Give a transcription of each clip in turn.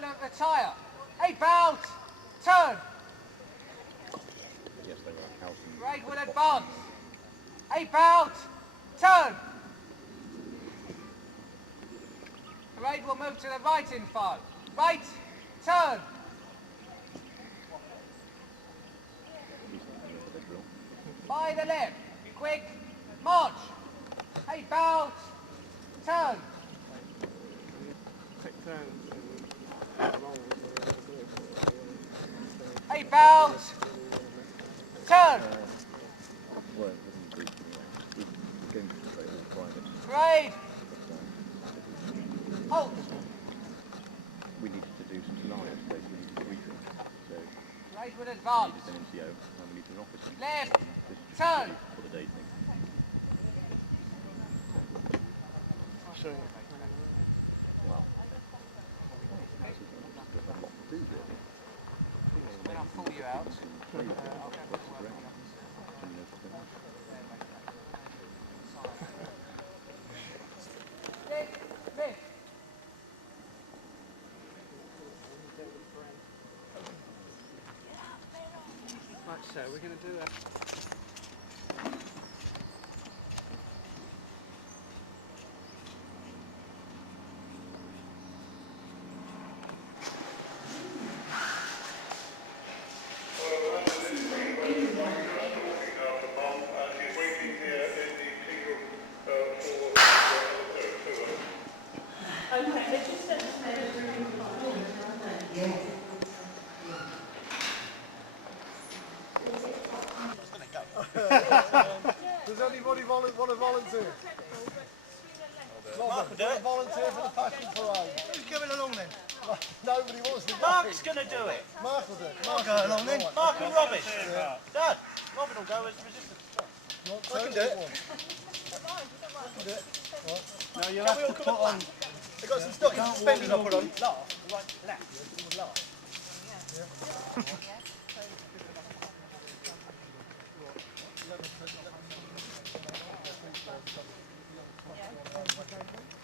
will retire. About. Turn. Yes, they were out. Parade will advance. About. Turn. Parade will move to the right in file. Right. Turn. By the left. Quick. March. About. Turn. About. Turn. Parade. Halt. We needed to do some scenarios today, so we needed a briefing. So Parade will advance. we needed an NCO and we needed an officer. Left. This is Turn. for the day thing. Well, still have a lot to do really. When I pull you out, I'll go Right, so we're going to do that. Does anybody want to volunteer? Mark will do it. Volunteer for the fashion parade. Who's going along then? Nobody wants to. Mark's going to do it. Mark will do it. I'll go along then. Mark and Robin. Dad, Robin will go as resistance. I can do it. No, you'll have to put on. I've got some stocking suspenders I'll put on.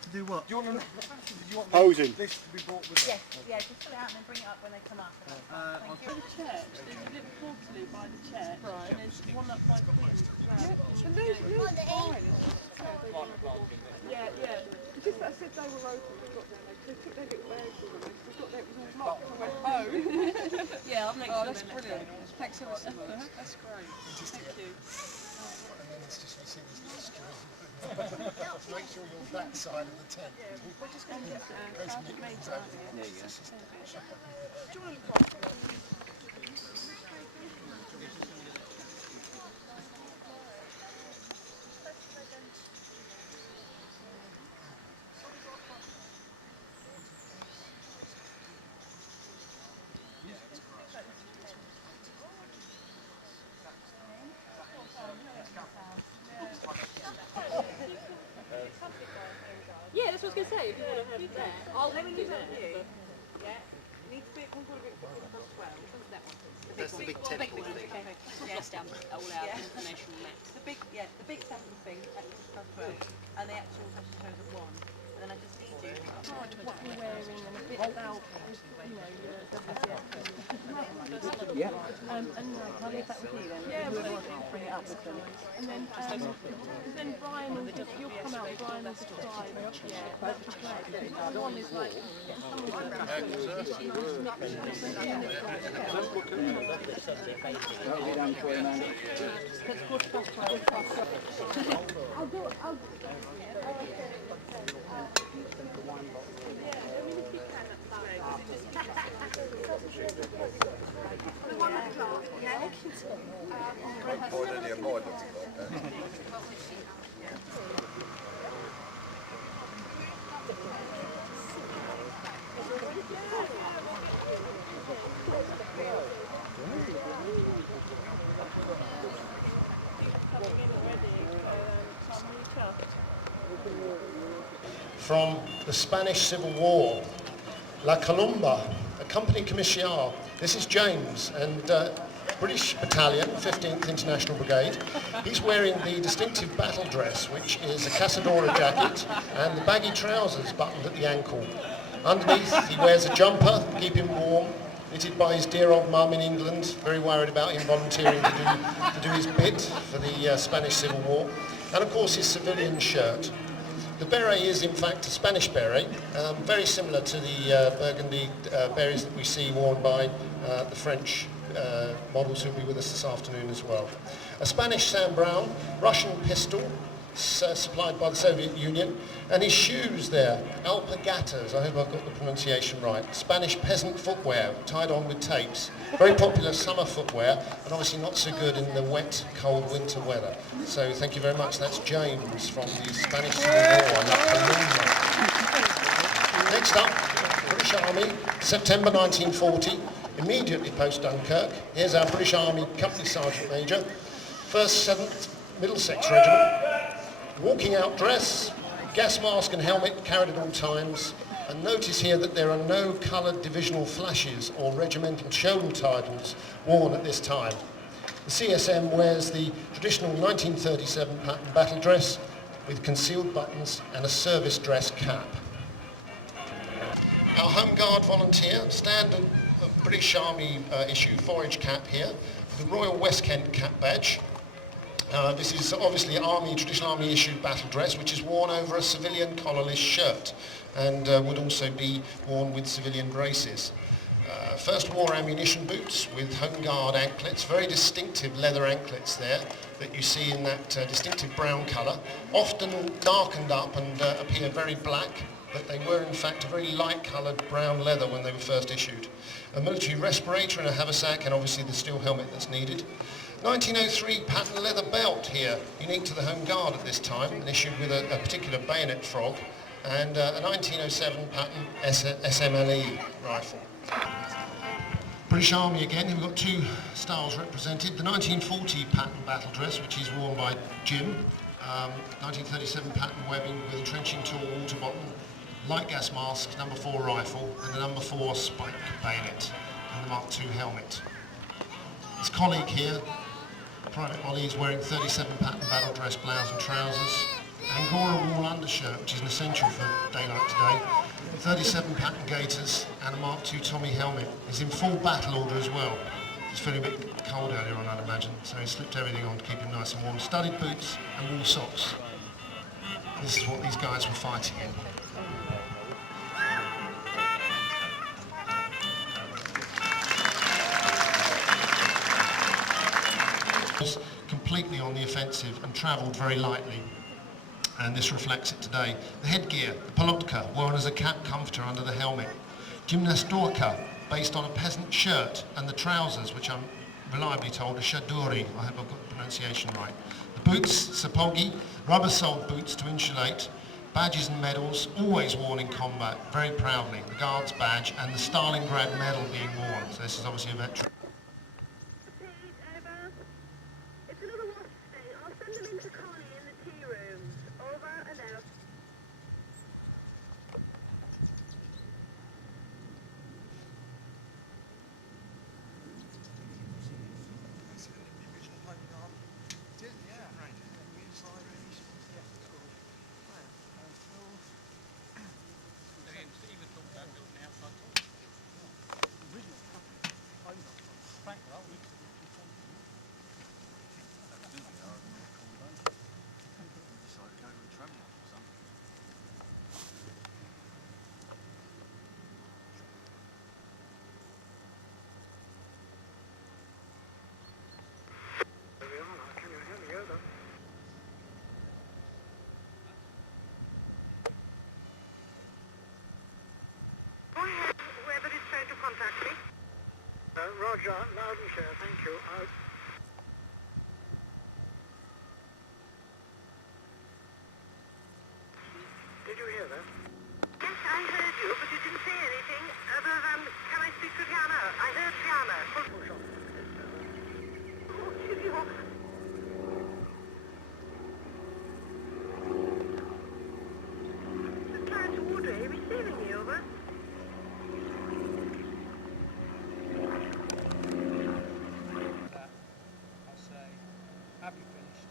To do what? Do you want Posing. this to be brought with Yes, yeah, just fill it out and then bring it up when they come up. By the church, there's a little portal by the church, and there's one up by Queen's as well. Yeah, yeah. Just that I said they were open, we got there, they took their little bags with them, we got there, it was all locked, and I went, oh. Yeah, I'm next to them. Oh, that's brilliant. Thanks ever so much. That's great. Thank you. and then it's just receiving this screen. So make sure you're on that side of the tent. We're just going to get carpet made out of it. There you go. Do you want to look after that? Yeah, that's what I was going to say. If you want to have that, I'll let me use that for you. Yeah. Needs to be one called a bit as well. Which one's that one? That's the big temple thing. Yeah, stamp all our information on it. The big sample thing at plus 12, and the actual fashion shows at 1. And then I just need you. What you're wearing and a bit about, you know, your WW2. Yeah. And I'll leave that with you then. Yeah, we'll bring it up with them. And then Brian will just, you'll come out, Brian will just drive. Yeah, that's great. The one is like, From the Spanish Civil War, La Columba, a company commissioner. This is James, and British Battalion, 15th International Brigade. He's wearing the distinctive battle dress, which is a Casadora jacket and the baggy trousers buttoned at the ankle. Underneath, he wears a jumper to keep him warm, knitted by his dear old mum in England, very worried about him volunteering to do his bit for the Spanish Civil War. And of course, his civilian shirt. The beret is in fact a Spanish beret, very similar to the burgundy berets that we see worn by the French models who will be with us this afternoon as well. A Spanish Sam Brown, Russian pistol, supplied by the Soviet Union, and his shoes there, alpargatas, I hope I've got the pronunciation right, Spanish peasant footwear, tied on with tapes. Very popular summer footwear, but obviously not so good in the wet, cold winter weather. So thank you very much. That's James from the Spanish Civil War. Next up, British Army, September 1940, immediately post Dunkirk. Here's our British Army Company Sergeant Major, 1st 7th Middlesex Regiment. Walking out dress, gas mask and helmet carried at all times. And notice here that there are no coloured divisional flashes or regimental shoulder titles worn at this time. The CSM wears the traditional 1937 pattern battle dress with concealed buttons and a service dress cap. Our Home Guard volunteer, standard British Army issue forage cap here, the Royal West Kent cap badge. This is obviously traditional army issued battle dress, which is worn over a civilian collarless shirt and would also be worn with civilian braces. First war ammunition boots with Home Guard anklets, very distinctive leather anklets there that you see in that distinctive brown colour, often darkened up and appear very black, but they were in fact a very light coloured brown leather when they were first issued. A military respirator and a haversack, and obviously the steel helmet that's needed. 1903 pattern leather belt here, unique to the Home Guard at this time, and issued with a particular bayonet frog, and a 1907 pattern SMLE rifle. British Army again, we've got two styles represented. The 1940 pattern battle dress, which is worn by Jim, 1937 pattern webbing with a trenching tool, water bottle, light gas mask, number 4 rifle, and the number 4 spike bayonet, and the Mark II helmet. His colleague here, Private Ollie, is wearing 37 pattern battle dress blouse and trousers, Angora wool undershirt, which is an essential for a day like today, 37 pattern gaiters, and a Mark II Tommy helmet. He's in full battle order as well. He's feeling a bit cold earlier on, I'd imagine, so he slipped everything on to keep him nice and warm. Studded boots and wool socks. This is what these guys were fighting in. Completely on the offensive and travelled very lightly, and this reflects it today. The headgear, the polotka, worn as a cap comforter under the helmet. Gymnastorka, based on a peasant shirt, and the trousers, which I'm reliably told are shaduri. I hope I've got the pronunciation right. The boots, sapogi, rubber-soled boots to insulate. Badges and medals, always worn in combat, very proudly. The Guards badge and the Stalingrad medal being worn. So this is obviously a veteran. Roger, loud and clear, thank you. Did you hear that? Yes, I heard you, but you didn't say anything other than, can I speak to Diana? I heard Diana. Push on. Oh, should you... Lieutenant Woodray receiving you, over. Have you finished?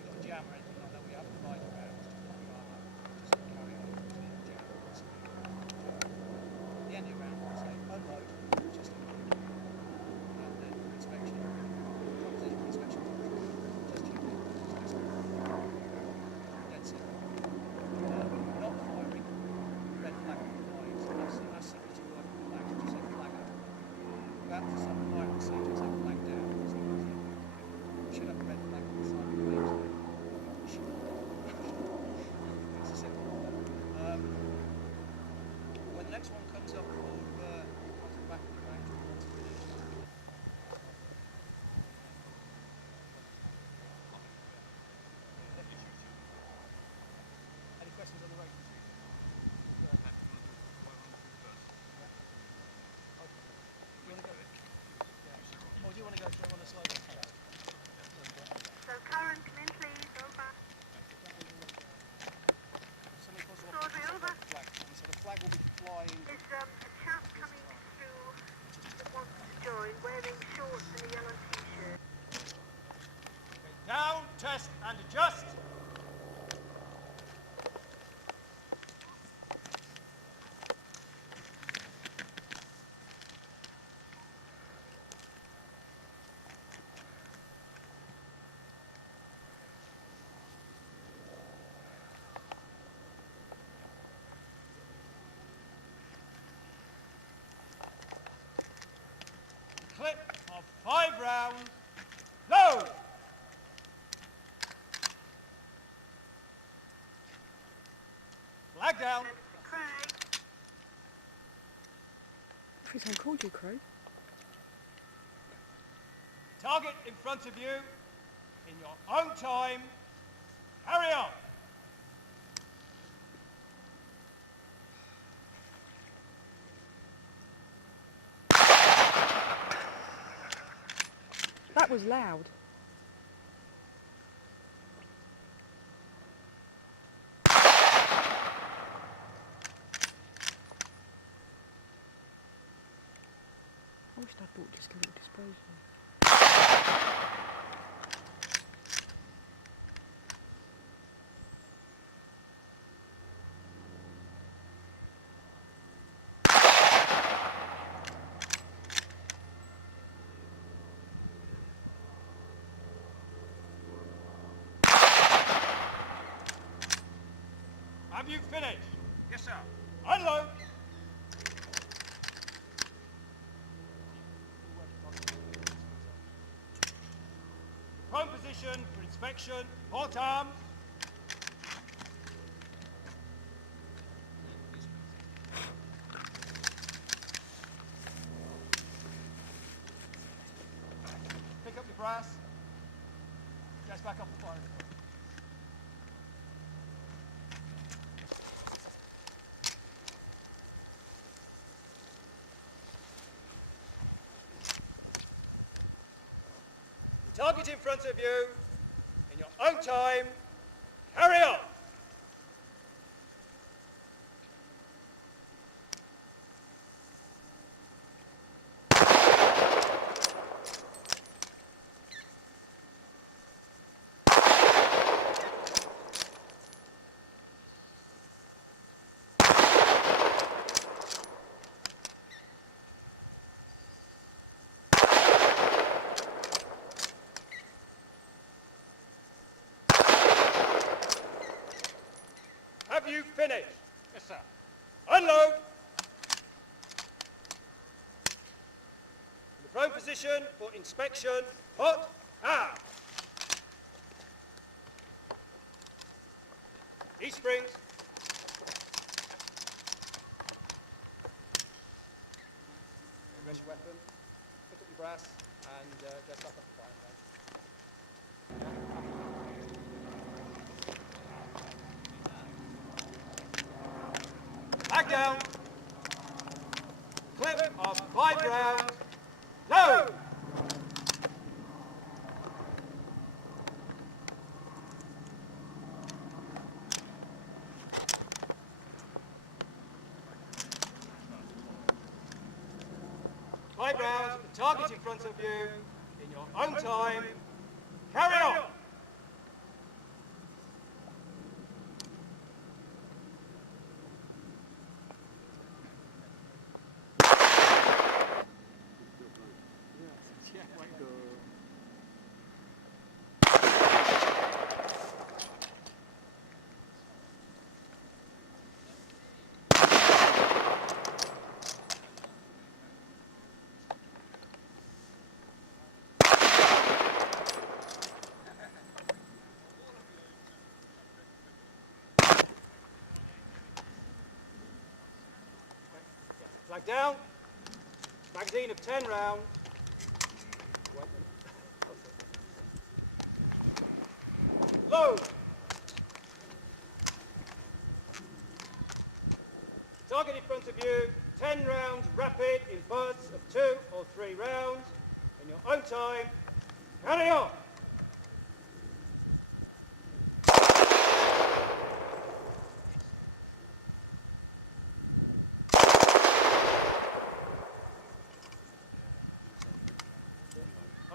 With the jam or anything like that, we have the right around. Just carry on. So you take the flag down. So you should have a red flag on the side of the page there. That's a simple one. When the next one comes up for onto the back of the range, we want to finish. Any questions on the race? Or do you want to go through on a slow one? So current, come in please, over. Somebody calls Sorry, over. flag. And so the flag will be flying. There's a chap coming through that wants to join, wearing shorts and a yellow t-shirt. Down, test and adjust. Clip of 5 rounds. Load! Flag down. Craig, I think I called you, Craig. Target in front of you. In your own time. Carry on. That was loud. I wish I'd bought just a little disposable. Have you finished? Yes, sir. Unload. Prone position for inspection. Port arms. Pick up your brass. Guys, back up the fire. Target in front of you, in your own time, carry on. Have you finished? Yes, sir. Unload. In the prone position for inspection. Hot out. East springs. Rest your weapon. Pick up your brass and get back up the fire. Back down. Clip of 5 rounds. Load. Five rounds, the target in front of you, in your own time. Carry on. Flag down. Magazine of 10 rounds. Wait a minute. Load. Target in front of you, 10 rounds rapid in bursts of 2 or 3 rounds. In your own time, carry on.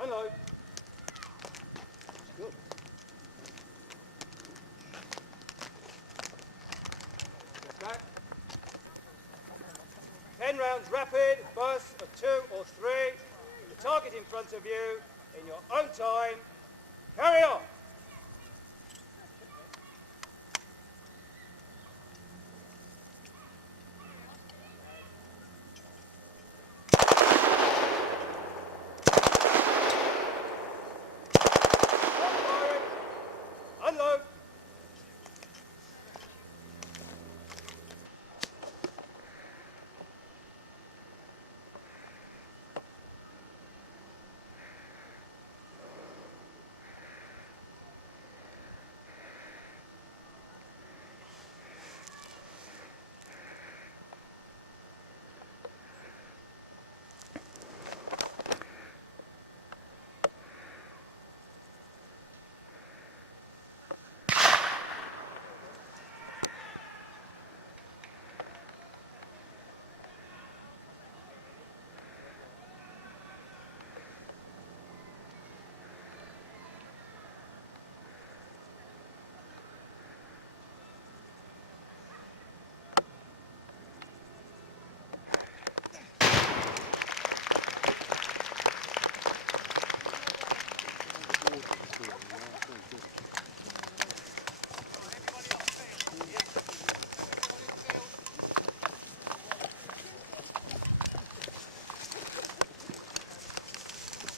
Unload. Good. Back. 10 rounds rapid, bursts of 2 or 3. The target in front of you, in your own time. Carry on. Unload.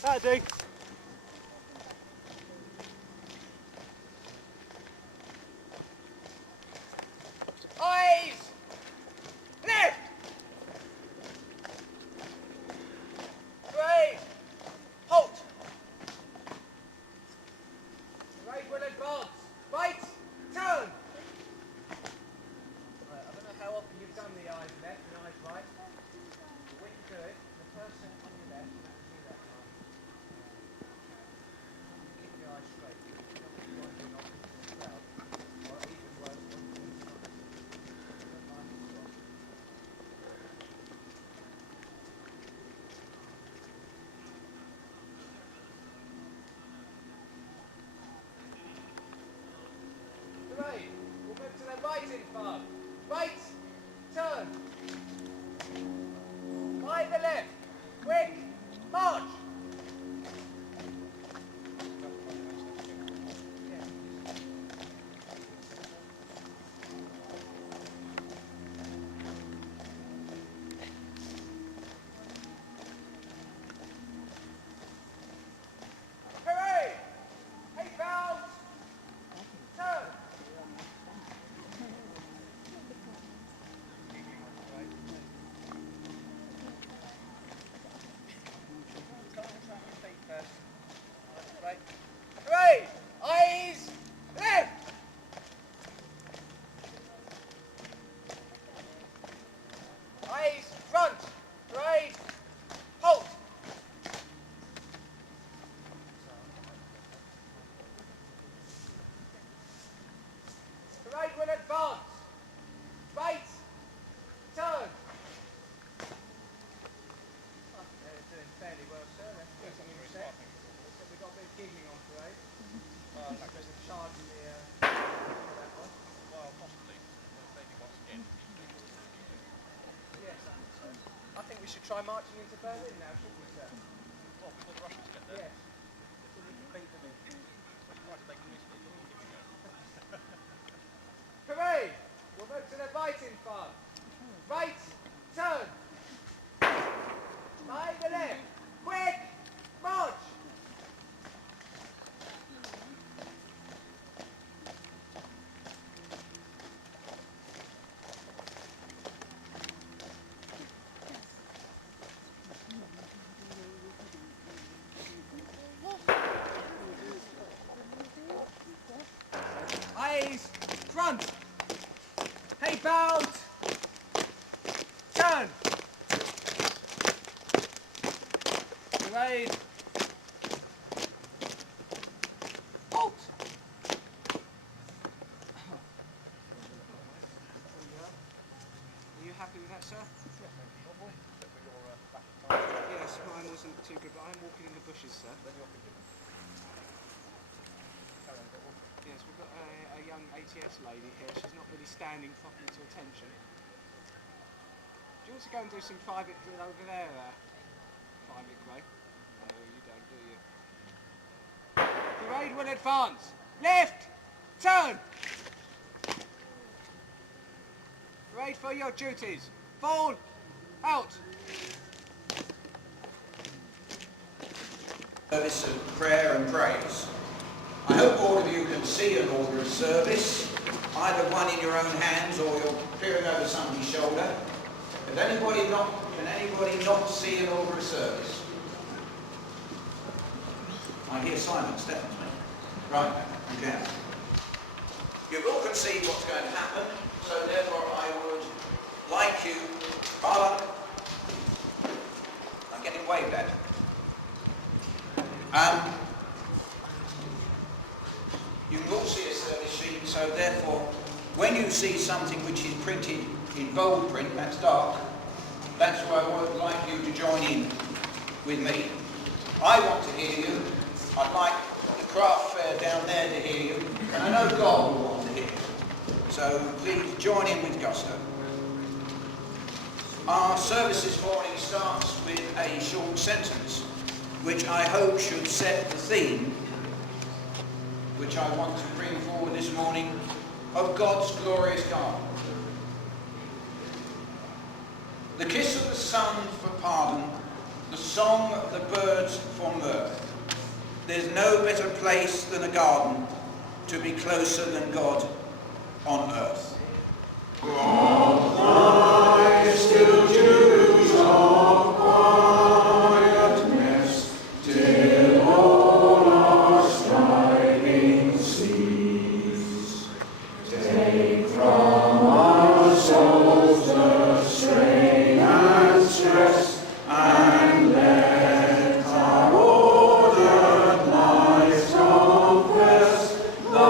That'll do. Eyes! Left! Right! Halt! Right will advance. Right! Turn! Right, I don't know how often you've done the eyes left and eyes right. But when you do it, the person on your left will have to do that time. Keep your eyes straight. You don't want to wander off into the crowd. Or even worse, wander into the crowd. Don't mind it, Scott. Right, we'll move to the right in front. Right, turn. By the left. Quick, march. Hooray! Hey, pals! Turn. Right. Hooray! Eyes left! Eyes front! Right! Halt! Right will advance! Right! Turn! They're doing fairly well, sir. They're keeping in set. We've got a bit of giggling on parade. There's a charge in the that one. Well, possibly. Maybe once again. Yes, I think so. I think we should try marching into Berlin now, shouldn't we, sir? Well, before the Russians get there. Yes. So we can beat them in. Why did they miss it? Hooray! We'll move to the right in front. Right, turn. By the left. Quick, march. please. Front. Hey, bound. Turn. Parade. Halt. Are you happy with that, sir? Yes, mine wasn't too good, but I'm walking in the bushes, sir. Yes, we've got a young ATS lady here. She's not really standing properly to attention. Do you want to go and do some private drill over there? Private Gray? No, you don't, do you? Parade will advance. Left! Turn! Parade for your duties. Fall! Out! Service of prayer and praise. I hope all of you can see an order of service, either one in your own hands or you're peering over somebody's shoulder. Can anybody not see an order of service? I hear silence, definitely. Right, okay. You've all conceived what's going to happen, so therefore I would like you, Harlan, I'm getting waved at. You can all see a service sheet, so therefore, when you see something which is printed in bold print, that's dark, that's where I would like you to join in with me. I want to hear you. I'd like the craft fair down there to hear you, and I know God will want to hear you. So please join in with gusto. Our service this morning starts with a short sentence, which I hope should set the theme, which I want to bring forward this morning, of God's glorious garden. The kiss of the sun for pardon, the song of the birds for mirth. There's no better place than a garden to be closer than God on earth. God, still Jews of quietness, till all our striving cease. Take from our souls the strain and stress, and let our ordered lives confess the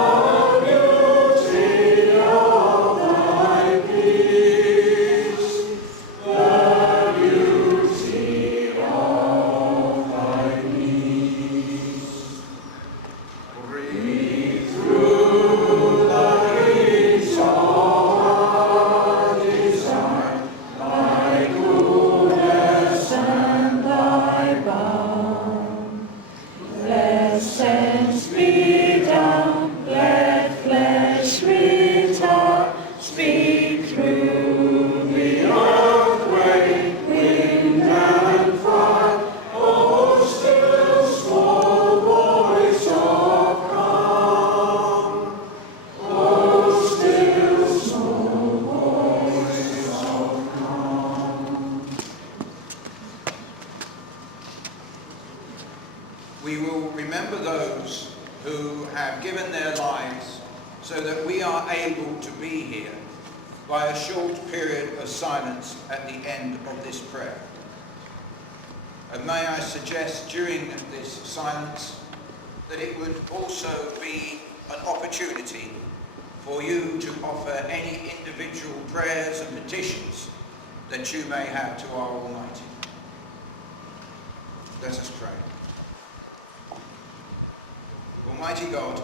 beauty of thy peace, the beauty of thy peace. Breathe through the gates of our desire thy goodness and thy bound. Let sense be down, let flesh retire, speak through the earthquake, wind and fire, O still small voice of calm, O still small voice of calm. We will remember those who have given their lives so that we are able to be here by a short period of silence at the end of this prayer. And may I suggest during this silence that it would also be an opportunity for you to offer any individual prayers and petitions that you may have to our Almighty. Let us pray. Almighty God,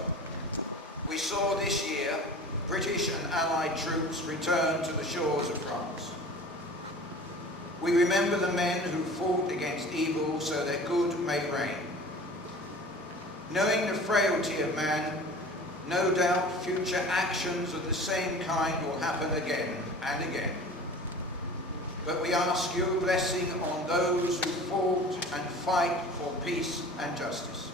we saw this year British and Allied troops return to the shores of France. We remember the men who fought against evil so that good may reign. Knowing the frailty of man, no doubt future actions of the same kind will happen again and again. But we ask your blessing on those who fought and fight for peace and justice.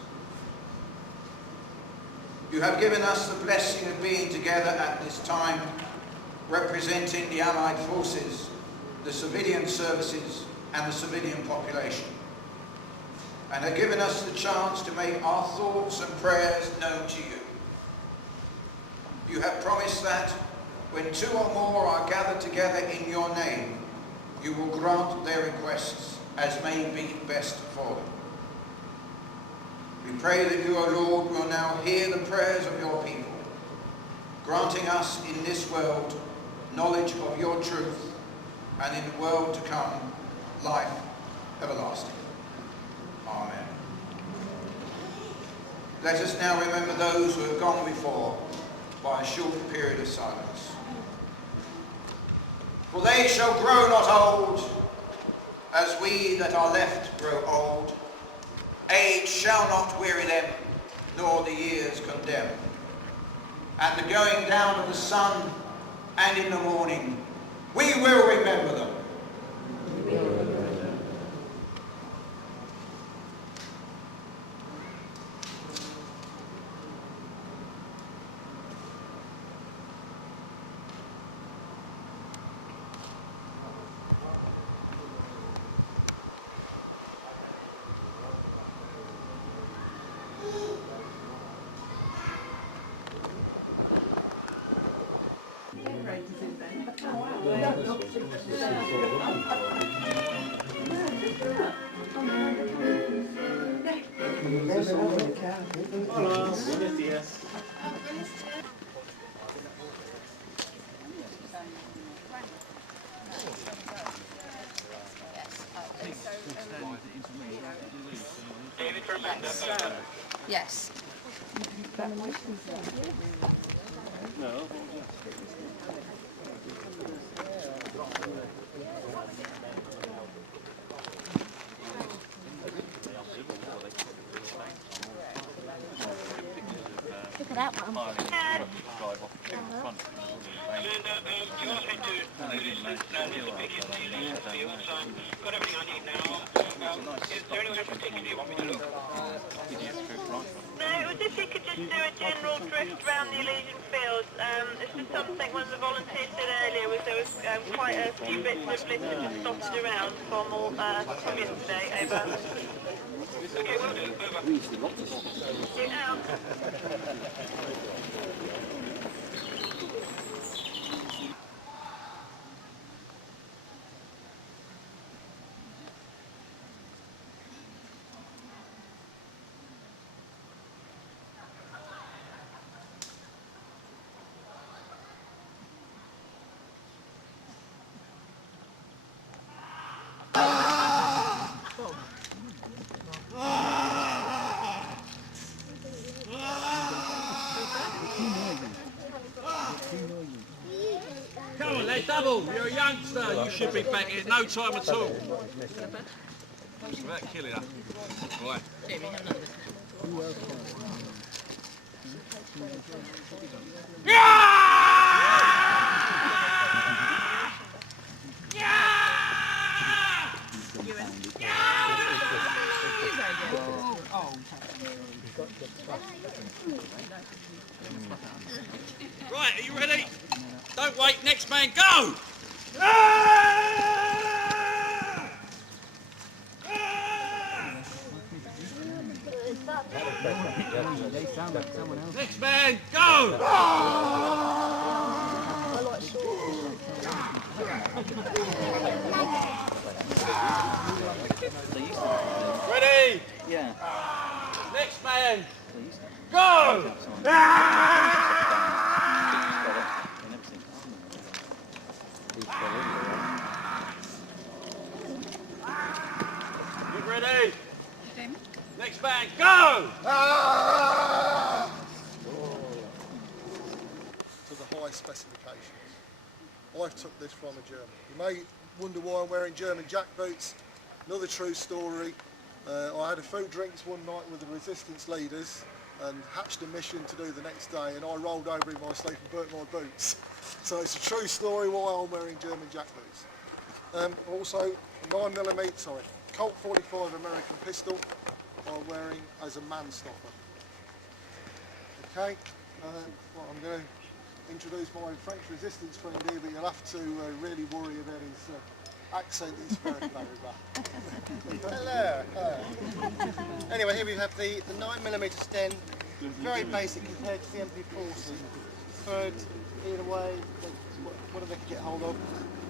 You have given us the blessing of being together at this time, representing the Allied forces, the civilian services and the civilian population, and have given us the chance to make our thoughts and prayers known to you. You have promised that when 2 or more are gathered together in your name, you will grant their requests as may be best for them. We pray that you, O Lord, will now hear the prayers of your people, granting us in this world knowledge of your truth, and in the world to come, life everlasting. Amen. Let us now remember those who have gone before by a short period of silence. For they shall grow not old, as we that are left grow old. Age shall not weary them, nor the years condemn. At the going down of the sun and in the morning, we will remember them. Yes. No. Look at that one. Got everything I need now. Is there anywhere particularly you want me to look? No, it was if you could just do a general drift around the Elysian Fields. It's just something one of the volunteers said earlier was there was quite a few bits of litter just dotted around from all yesterday. Over. Okay, will do. Over. See you now. Come on, lad, double. You're a youngster. You should be back in no time at all. It's about killing her. Right. Right, are you ready? Don't wait, next man, go! Next man, go! Ready? Yeah. Next man, go! Get ready. Next man, go! To the high specifications. I took this from a German. You may wonder why I'm wearing German jack boots. Another true story. I had a few drinks one night with the resistance leaders and hatched a mission to do the next day, and I rolled over in my sleep and burnt my boots. So it's a true story why I'm wearing German jack boots. Also, 9mm, sorry, Colt 45 American pistol I'm wearing as a man stopper. Okay, well, I'm going to introduce my French resistance friend here, but you'll have to really worry about his accent. It's very back. Hello. Anyway, here we have the 9mm Sten, very basic compared to the MP40. transferred either way, whatever they could get hold of.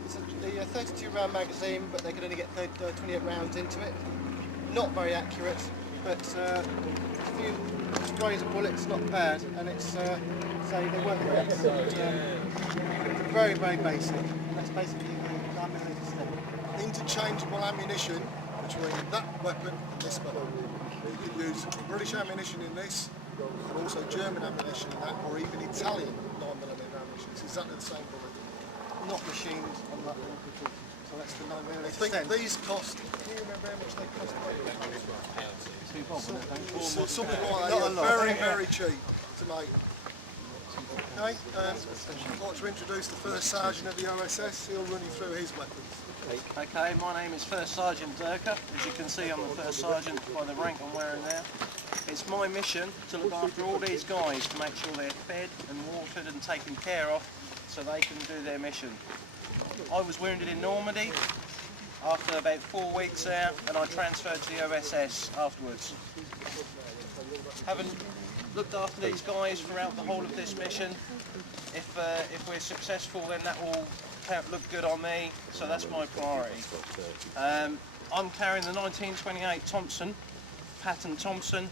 It's a 32 round magazine, but they could only get 28 rounds into it. Not very accurate, but a few sprays of bullets, not bad, and it's say they work correct. Very, very basic. And that's basically the ammunition step. Interchangeable ammunition between that weapon and this weapon. You could use British ammunition in this, and also German ammunition in that, or even Italian 9mm ammunition. It's exactly the same bullet. Not machined on that one, so that's the 9mm. I think these cost, can you remember how much they cost? Something like that, yeah, very, very cheap to make. Okay, I'd like to introduce the First Sergeant of the OSS. He'll run you through his weapons. Okay, my name is First Sergeant Durka. As you can see, I'm the First Sergeant by the rank I'm wearing there. It's my mission to look after all these guys to make sure they're fed and watered and taken care of so they can do their mission. I was wounded in Normandy after about 4 weeks there, and I transferred to the OSS afterwards. Having looked after these guys throughout the whole of this mission, if we're successful, then that will look good on me, so that's my priority. I'm carrying the 1928 Thompson, Patton Thompson,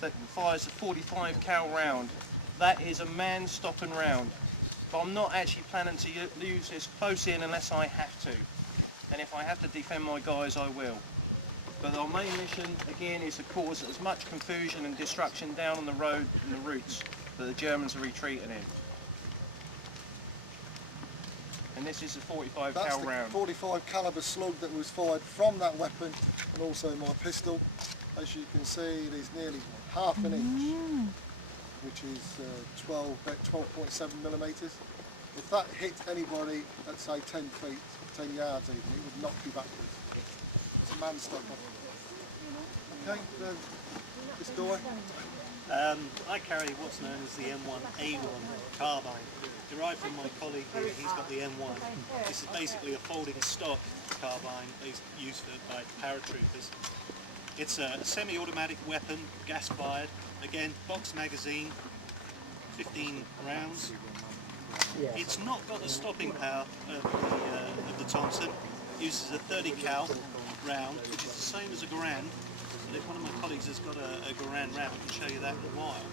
that fires a 45 cal round. That is a man-stopping round, but I'm not actually planning to use this close in unless I have to. And if I have to defend my guys, I will. But our main mission, again, is to cause as much confusion and destruction down on the road and the routes that the Germans are retreating in. And this is a 45 cal round. That's the 45 caliber slug that was fired from that weapon, and also my pistol. As you can see, it is nearly half an inch, which is 12.7 millimetres. If that hit anybody at say 10 feet, 10 yards even, it would knock you backwards. It's a man-stopper. Okay, this guy. I carry what's known as the M1A1 carbine. Derived from my colleague here, he's got the M1. This is basically a folding stock carbine used by paratroopers. It's a semi-automatic weapon, gas-fired. Again, box magazine, 15 rounds. It's not got the stopping power of the Thompson. It uses a 30 cal round, which is the same as a Garand. But if one of my colleagues has got a Garand round, I can show you that in a while.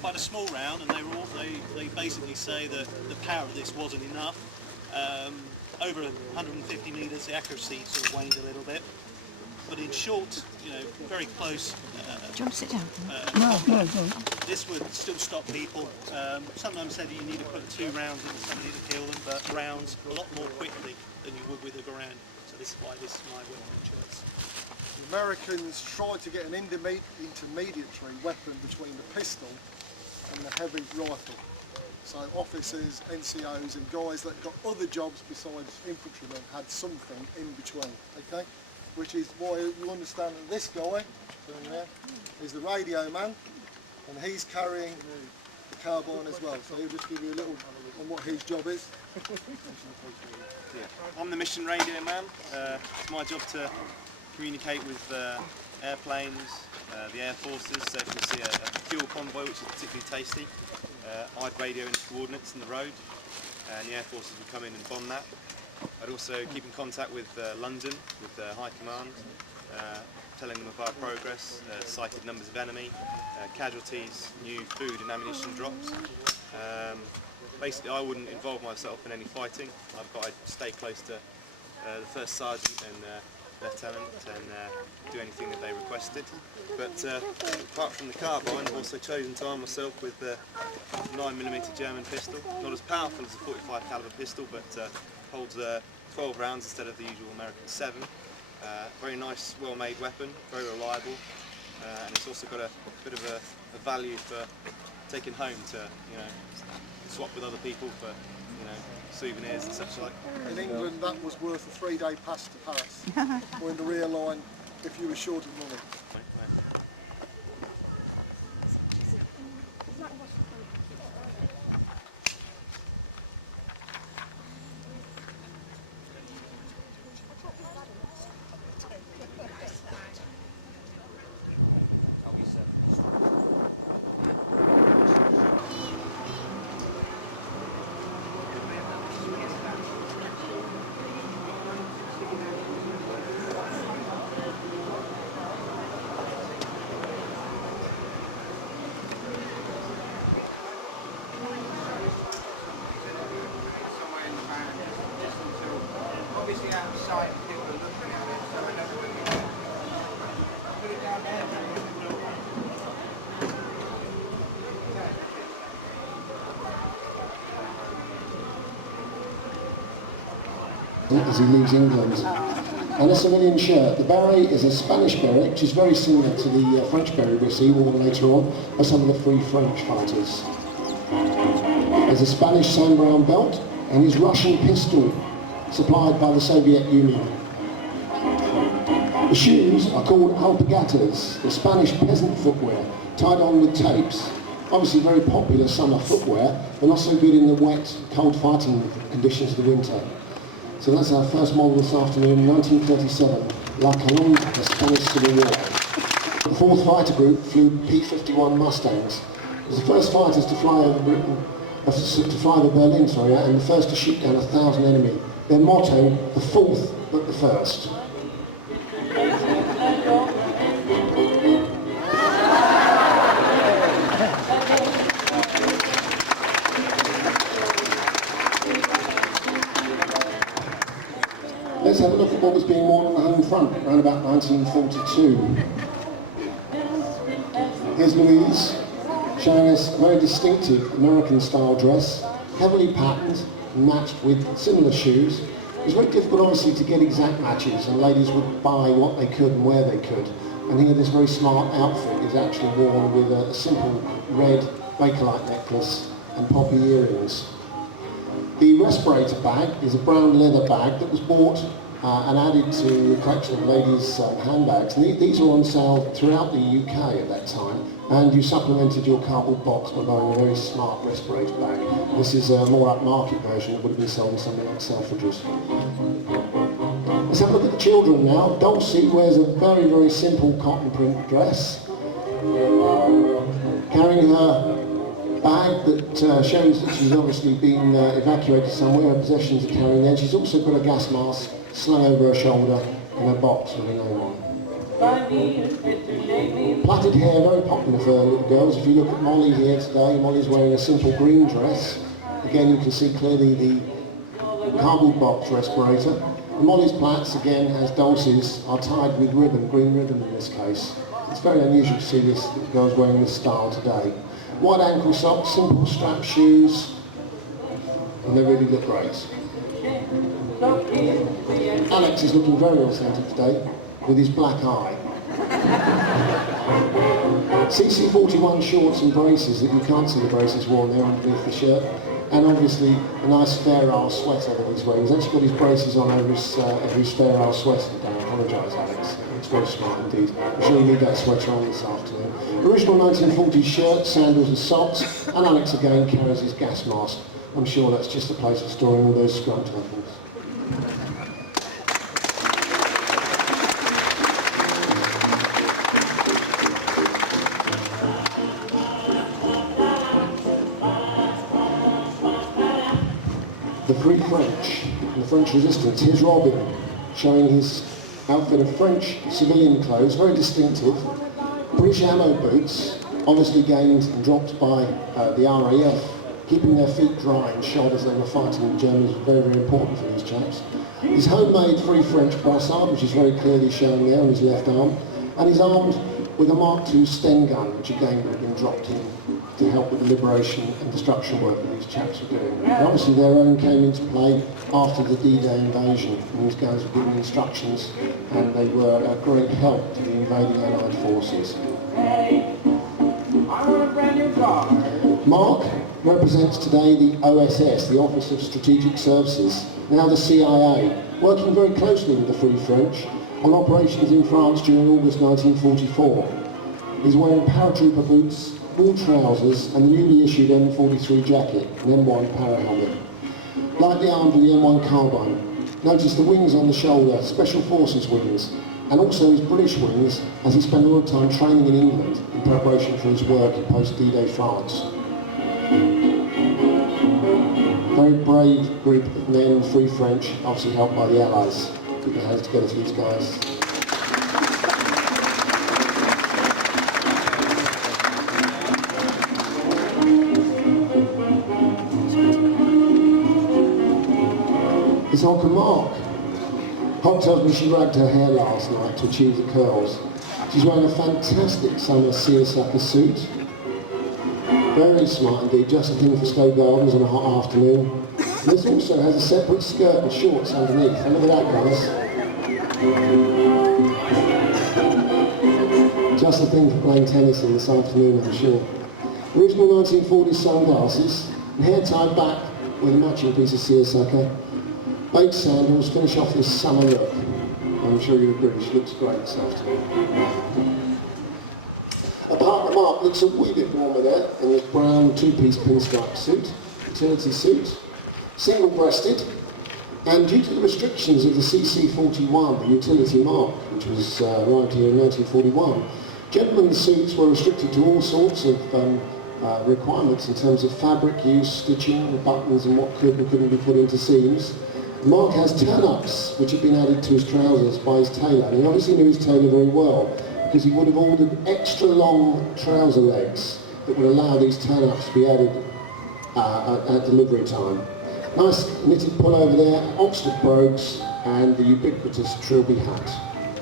Quite a small round, and they basically say that the power of this wasn't enough. Over 150 metres, the accuracy sort of waned a little bit. But in short, very close. Do you want to sit down? No. This would still stop people. Sometimes said you need to put 2 rounds into somebody to kill them, but rounds a lot more quickly than you would with a Garand. So this is why this is my weapon of choice. The Americans tried to get an intermediary weapon between the pistol and the heavy rifle. So officers, NCOs and guys that got other jobs besides infantrymen had something in between, okay? Which is why you understand that this guy there is the radio man, and he's carrying the carbine as well. So he'll just give you a little on what his job is. I'm the mission radio man. It's my job to communicate with airplanes, the air forces. So if we see a fuel convoy which is particularly tasty, I'd radio in coordinates in the road, and the air forces would come in and bomb that. I'd also keep in contact with London, with High Command, telling them of our progress, sighted numbers of enemy, casualties, new food and ammunition drops. Basically, I wouldn't involve myself in any fighting, but I'd stay close to the First Sergeant and Lieutenant and do anything that they requested. But apart from the carbine, I've also chosen to arm myself with the 9mm German pistol. Not as powerful as a 45 caliber pistol, but holds 12 rounds instead of the usual American 7. Very nice, well-made weapon, very reliable, and it's also got a bit of a value for taking home to, swap with other people for, souvenirs and such like. In England, that was worth a 3-day pass to Paris, or in the rear line if you were short of money. out of sight and people are looking at it, so I don't know whether we can put it down there. As he leaves England. And a civilian shirt. The beret is a Spanish beret, which is very similar to the French beret we'll see worn later on by some of the Free French fighters. There's a Spanish Sam Brown belt and his Russian pistol, supplied by the Soviet Union. The shoes are called alpargatas, the Spanish peasant footwear, tied on with tapes. Obviously very popular summer footwear, but not so good in the wet, cold fighting conditions of the winter. So that's our first model this afternoon, 1937, La Colombe, the Spanish Civil War. The 4th Fighter Group flew P-51 Mustangs. It was the first fighters to fly over Britain, to fly over Berlin, and the first to shoot down 1,000 enemy. Their motto, the 4th, but the 1st. Let's have a look at what was being worn on the home front around about 1942. Here's Louise, showing us a very distinctive American-style dress, heavily patterned and matched with similar shoes. It was very difficult, obviously, to get exact matches, and ladies would buy what they could and where they could. And here, this very smart outfit is actually worn with a simple red Bakelite necklace and poppy earrings. The respirator bag is a brown leather bag that was bought and added to the collection of ladies' handbags. And these are on sale throughout the UK at that time, and you supplemented your cardboard box by buying a very smart respirator bag. This is a more upmarket version that would have been sold in something like Selfridges. Let's have a look at the children now. Dulcie wears a very, very simple cotton print dress, carrying her bag that shows that she's obviously been evacuated somewhere. Her possessions are carrying there. She's also got a gas mask slung over her shoulder and a box with a name on. Plaited hair, very popular for little girls. If you look at Molly here today, Molly's wearing a simple green dress. Again, you can see clearly the cardboard box respirator. And Molly's plaits, again, as Dulcie's, are tied with ribbon, green ribbon in this case. It's very unusual to see this girls wearing this style today. Wide ankle socks, simple strap shoes, and they really look great. Alex is looking very authentic today with his black eye. CC41 shorts and braces that you can't see the braces worn there underneath the shirt, and obviously a nice Fair-Isle sweater that he's wearing. He's actually got his braces on over his Fair-Isle sweater. Don't apologise, Alex. It's very smart indeed. I'm sure you need that sweater on this afternoon. Original 1940s shirt, sandals and socks, and Alex again carries his gas mask. I'm sure that's just a place for storing all those scrum tackles. The Free French, and the French resistance. Here's Robin, showing his outfit of French civilian clothes, very distinctive. British ammo boots, obviously gained and dropped by the RAF, keeping their feet dry and shod as they were fighting the Germans was very, very important for these chaps. His homemade Free French brassard, which is very clearly shown there on his left arm, and he's armed with a Mark II Sten gun, which again had been dropped in to help with the liberation and destruction work that these chaps were doing. And obviously their own came into play after the D-Day invasion. And these guys were given instructions, and they were a great help to the invading Allied forces. Mark represents today the OSS, the Office of Strategic Services, now the CIA, working very closely with the Free French on operations in France during August 1944. He's wearing paratrooper boots, wool trousers and the newly issued M43 jacket and M1 para-helmet. Lightly armed with the M1 carbine. Notice the wings on the shoulder, Special Forces wings, and also his British wings as he spent a lot of time training in England in preparation for his work in post-D-Day France. Very brave group of men, Free French, obviously helped by the Allies. Put your hands together for these guys. His Uncle Mark, Hot tells me she ragged her hair last night to achieve the curls. She's wearing a fantastic summer seersucker suit. Very smart indeed, just a thing for Stowe Gardens on a hot afternoon. And this also has a separate skirt and shorts underneath. And look at that, guys. Just a thing for playing tennis in this afternoon, I'm sure. Original 1940s sunglasses, and hair tied back with a matching piece of seersucker. Baked sandals finish off this summer look. I'm sure you agree, she looks great this afternoon. A partner Mark looks a wee bit warmer there in his brown two-piece pinstripe suit, utility suit, single-breasted, and due to the restrictions of the CC41, the utility mark, which was arrived here in 1941, gentlemen's suits were restricted to all sorts of requirements in terms of fabric use, stitching, buttons and what could and couldn't be put into seams. Mark has turn-ups which have been added to his trousers by his tailor, and he obviously knew his tailor very well because he would have ordered extra long trouser legs that would allow these turn-ups to be added at delivery time. Nice knitted pullover there, Oxford brogues and the ubiquitous trilby hat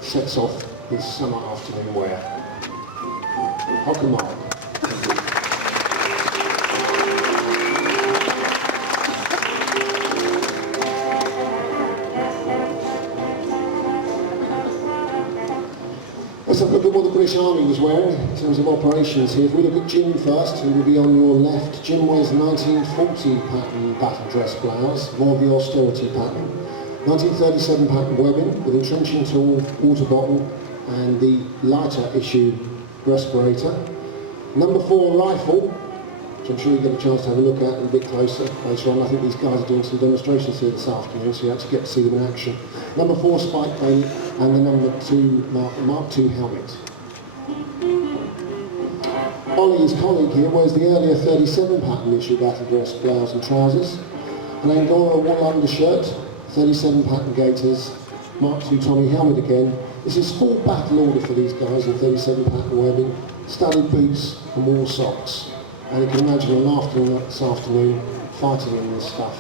sets off his summer afternoon wear. Hock and Mark. Let's have a look at what the British Army was wearing in terms of operations here. If we look at Jim first, who will be on your left, Jim wears 1940 pattern battle dress blouse, more of the austerity pattern. 1937 pattern webbing with entrenching tool, water bottle and the lighter issue respirator. Number 4 rifle, which I'm sure you'll get a chance to have a look at a bit closer later on. I think these guys are doing some demonstrations here this afternoon, so you actually get to see them in action. Number 4 spike gun and the number 2 Mark II helmet. Ollie, his colleague here, wears the earlier 37 pattern issue battle dress blouse and trousers, an Angora wool undershirt, 37 pattern gaiters, Mark II Tommy helmet again. This is full battle order for these guys in 37 pattern webbing, studded boots and wool socks. And you can imagine an afternoon this afternoon fighting in this stuff.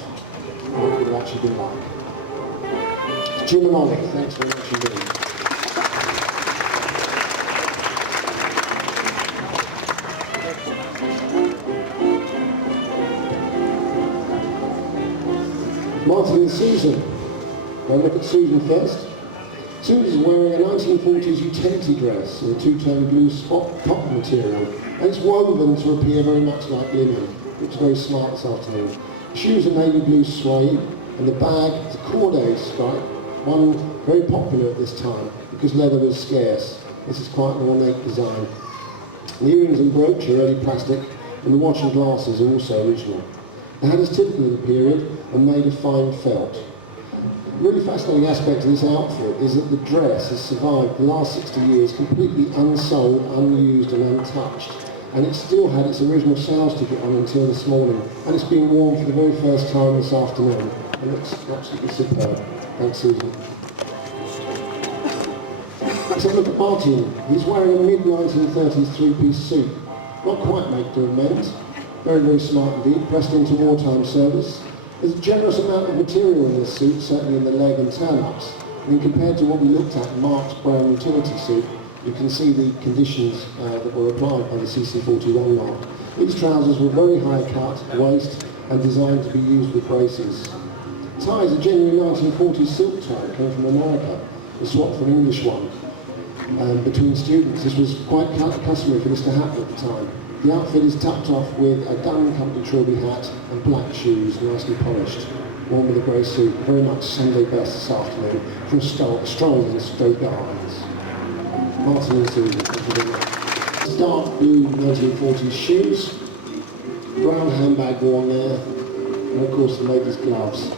What it would have actually been like. Jim and Ollie, thanks very much indeed. Martin and Susan. Now look at Susan first. Susan's wearing a 1940s utility dress in a two-tone blue spot cotton material, and it's woven to appear very much like linen. Looks very smart this afternoon. The shoes are navy blue suede, and the bag is a corday stripe, one very popular at this time because leather was scarce. This is quite an ornate design. The earrings and brooch are early plastic, and the watch and glasses are also original. The hat is typical of the period and made of fine felt. A really fascinating aspect of this outfit is that the dress has survived the last 60 years completely unsold, unused and untouched. And it still had its original sales ticket on until this morning. And it's being worn for the very first time this afternoon. And it's absolutely superb. Thanks, Susan. Let's have a look at Martin. He's wearing a mid-1930s three-piece suit. Not quite make to amend. Very, very smart indeed. Pressed into wartime service. There's a generous amount of material in this suit, certainly in the leg and turn-ups. I mean, compared to what we looked at in Mark's brown utility suit, you can see the conditions that were applied by the CC41 mark. These trousers were very high cut, waist, and designed to be used with braces. Tie is a genuine 1940s silk tie, came from America, a swap for an English one. Between students, this was quite customary for this to happen at the time. The outfit is tucked off with a Dunn Company trilby hat and black shoes, nicely polished, worn with a grey suit. Very much Sunday best this afternoon for a stroll in Stowe Gardens. Martin and Susan, thank you very much. Dark blue 1940s shoes, brown handbag worn there, and of course the ladies' gloves.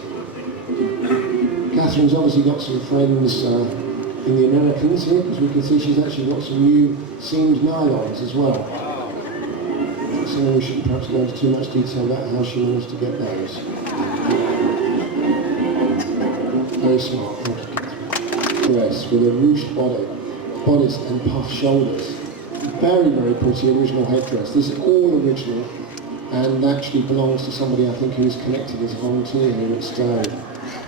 Catherine's obviously got some friends in the Americans here, because we can see she's actually got some new seamed nylons as well. So we shouldn't perhaps go into too much detail about how she managed to get those. Very smart, thank you, Catherine. Dress with a ruched bodice and puffed shoulders. Very, very pretty original headdress. This is all original. and actually belongs to somebody I think who's connected as a volunteer here at Stowe.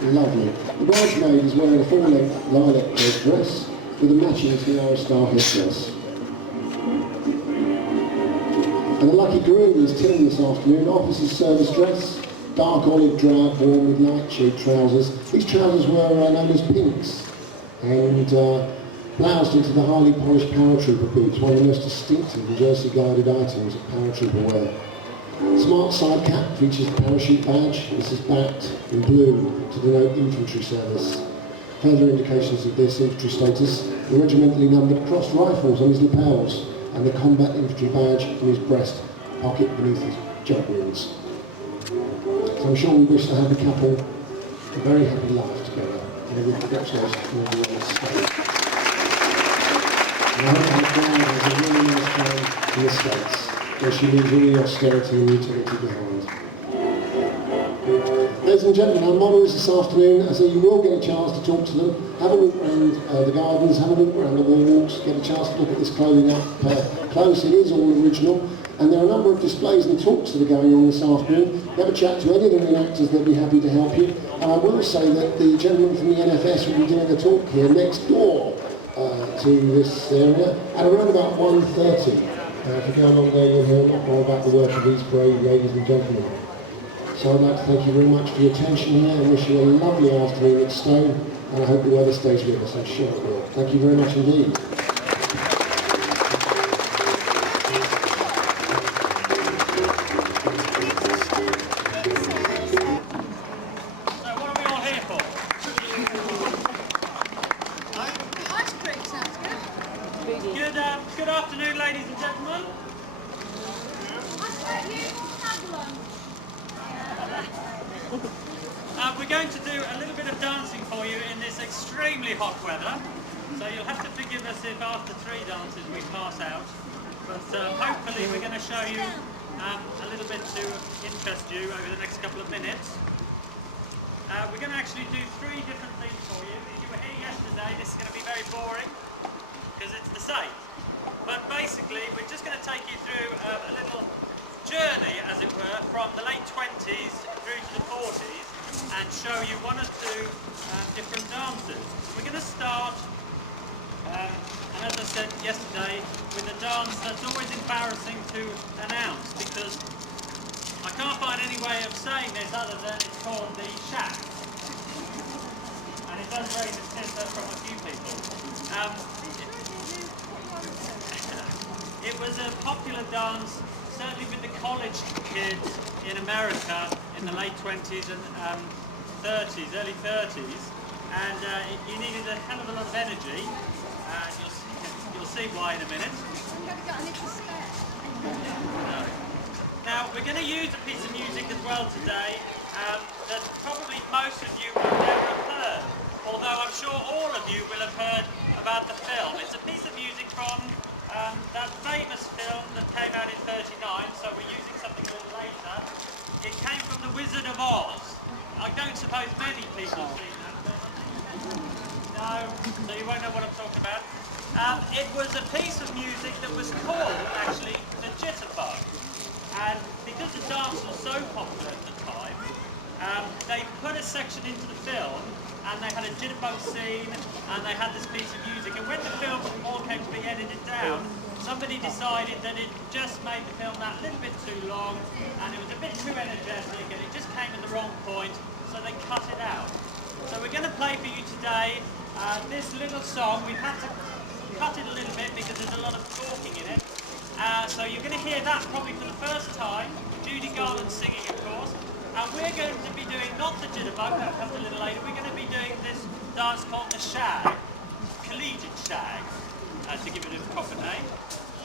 Lovely. The bridesmaid is wearing a full-length lilac red dress with a matching tiara star headdress. And the lucky groom is Tim this afternoon, officer's service dress, dark olive drab worn with light shade trousers. These trousers were known as pinks, and bloused into the highly polished paratrooper boots, one of the most distinctive and jersey-guided items of paratrooper wear. Smart side cap features the parachute badge. This is backed in blue to denote infantry service. Further indications of this infantry status, the regimentally numbered crossed rifles on his lapels and the combat infantry badge on his breast pocket beneath his jump wheels. So I'm sure we wish to have the couple a very happy life together, and with congratulations to everyone on the stage. And I hope my bride has a really nice time in the States, where she leaves all the austerity and utility behind. Ladies and gentlemen, our models this afternoon, so you will get a chance to talk to them, have a walk around the gardens, have a walk around the walks, get a chance to look at this clothing up close. It is all original, and there are a number of displays and talks that are going on this afternoon. Have a chat to any of the reenactors, they'll be happy to help you. And I will say that the gentleman from the NFS will be doing a talk here next door to this area at around about 1:30. If you go along there, you'll hear a lot more about the work of these brave ladies and gentlemen. So I'd like to thank you very much for your attention here and wish you a lovely afternoon at Stowe, and I hope the weather stays with us. I'm sure it will. Thank you very much indeed. Good afternoon, ladies and gentlemen. We're going to do a little bit of dancing for you in this extremely hot weather, so you'll have to forgive us if after 3 dances we pass out, but hopefully we're going to show you a little bit to interest you over the next couple of minutes. We're going to actually do 3 different things for you. If you were here yesterday, this is going to be very boring because it's the same, but basically we're just going to take you through a little journey, as it were, from the late 20s through to the 40s and show you 1 or 2 different dances. We're going to start, and as I said yesterday, with a dance that's always embarrassing to announce because I can't find any way of saying this other than it's called the shag. And it does raise its titter from a few people. It was a popular dance, certainly with the college kids in America in the late 20s and 30s, early 30s, and you needed a hell of a lot of energy, and you'll see why in a minute. Now, we're going to use a piece of music as well today that probably most of you will never have heard, although I'm sure all of you will have heard about the film. It's a piece of music from that famous film that came out in '39, so we're using something a little later. It came from The Wizard of Oz. I don't suppose many people have seen that film. No, so you won't know what I'm talking about. It was a piece of music that was called, actually, the Jitterbug. And because the dance was so popular at the time, they put a section into the film and they had a jitterbug scene and they had this piece of music, and when the film all came to be edited down, somebody decided that it just made the film that little bit too long and it was a bit too energetic and it just came at the wrong point, so they cut it out. So we're going to play for you today this little song. We've had to cut it a little bit because there's a lot of talking in it. So you're going to hear that probably for the first time, Judy Garland singing of course, and we're going to be doing not the jitterbug, that comes a little later, we're going to be doing this dance called the shag, collegiate shag, to give it a proper name.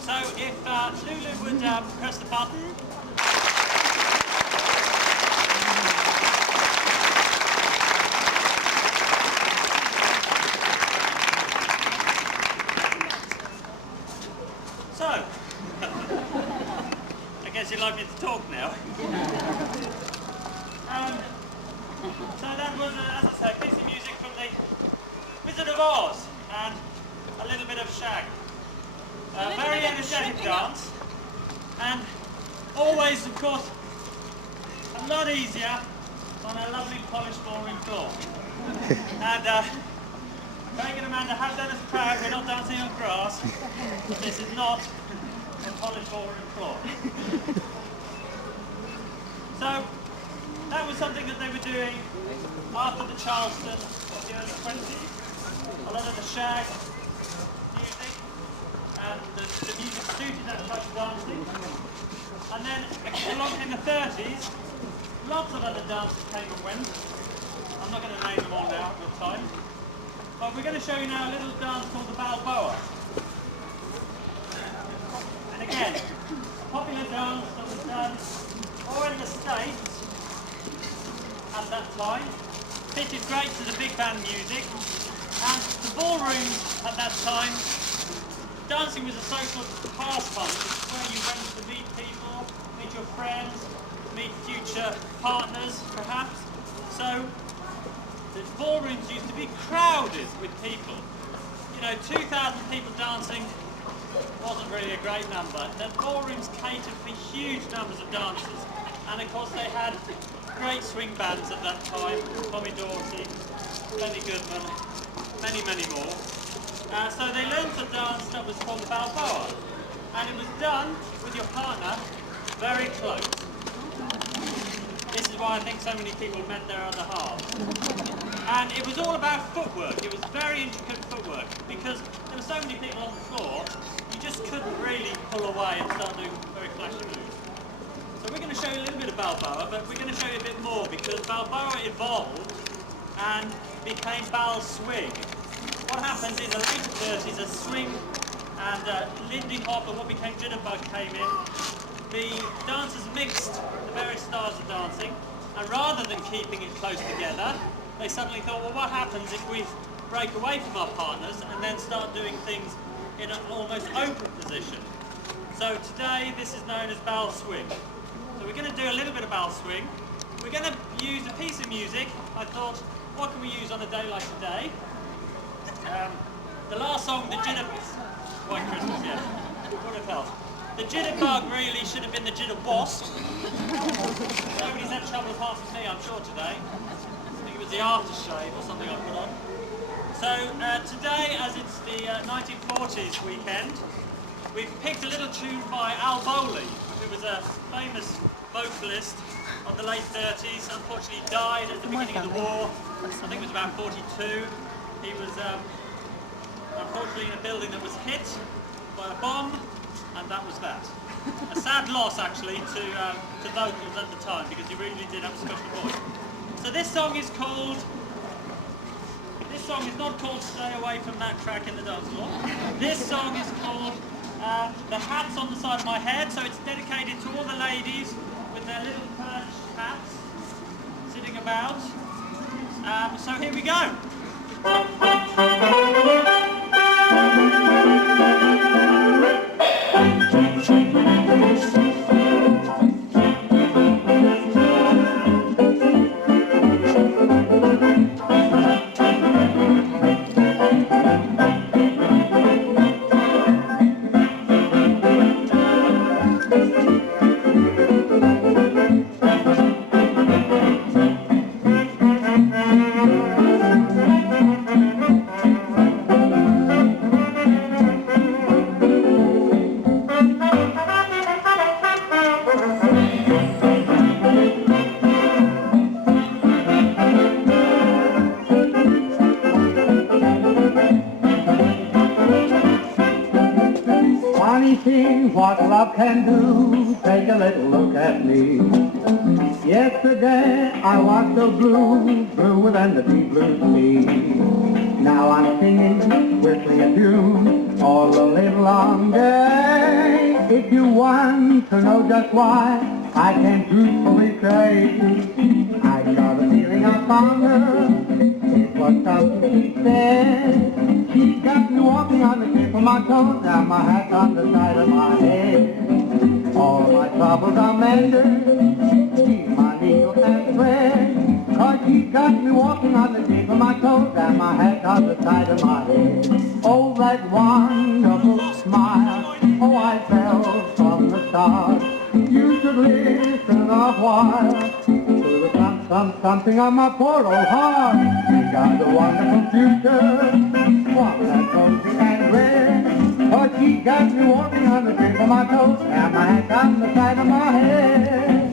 So if Lulu would press the button. So, I guess you'd like me to talk now. So that was, as I say, a piece of music from the Wizard of Oz and a little bit of shag. A very energetic dance, and always, of course, a lot easier on a lovely polished ballroom floor. And Craig and Amanda have done us proud, we're not dancing on grass. This is not a polished ballroom floor. So, that was something that they were doing after the Charleston of the early 20s. A lot of the shag music and the music suited that type of dancing. And then along in the 30s, lots of other dances came and went. I'm not going to name them all now, we've got time. But we're going to show you now a little dance called the Balboa. And again, a popular dance that was done all in the States at that time. Fitted great to the big band music. And the ballrooms at that time, dancing was a social pastime. It was where you went to meet people, meet your friends, meet future partners, perhaps. So the ballrooms used to be crowded with people. You know, 2,000 people dancing wasn't really a great number. The ballrooms catered for huge numbers of dancers. And of course they had great swing bands at that time, Tommy Dorsey, Benny Goodman, many, many more. So they learned a dance that was called the Balboa. And it was done with your partner very close. This is why I think so many people met their other halves. And it was all about footwork. It was very intricate footwork because there were so many people on the floor, you just couldn't really pull away and start doing very flashy moves. So we're going to show you a little bit of Balboa, but we're going to show you a bit more because Balboa evolved and became Bal Swing. What happens in the later 30s, as swing and Lindy Hop and what became Jitterbug came in, the dancers mixed the various styles of dancing, and rather than keeping it close together, they suddenly thought, well, what happens if we break away from our partners and then start doing things in an almost open position? So today, this is known as Bal Swing. So we're going to do a little bit of Bal Swing. We're going to use a piece of music. I thought, what can we use on a day like today? The last song, the White Christmas, yeah. What have helped? The Jitterbug really should have been the Jitterbosp. Nobody's had trouble apart from me, I'm sure, today. I think it was the aftershave or something I put on. So today, as it's the 1940s weekend, we've picked a little tune by Al Bowley, who was a famous vocalist of the late 30s. Unfortunately died at the beginning of the war. I think it was about 42. He was unfortunately in a building that was hit by a bomb, and that was that. A sad loss actually to vocals at the time because he really did have a special voice. So this song is not called Stay Away From That Track in the Dance Floor. This song is called The Hats on the Side of My Head, so it's dedicated to all the ladies with their little perched hats sitting about. So here we go. What love can do, take a little look at me. Yesterday I was so blue, bluer than the deep blue sea. Now I'm singing, whistling a tune, all the live long day. If you want to know just why, I can truthfully say, I got a feeling I found her. It was something she said. She got me walking on the tip of my toes and my hat on the side of my head. All my troubles are mended. She's my needle and thread. Cause she got me walking on the tip of my toes and my hat on the side of my head. Oh, that wonderful smile. Oh, I fell from the stars. You should something on my poor old heart. We got a wonderful future, one that's rosy and red. Oh, she got me walking on the tip of my toes, and my hat on the side of my head.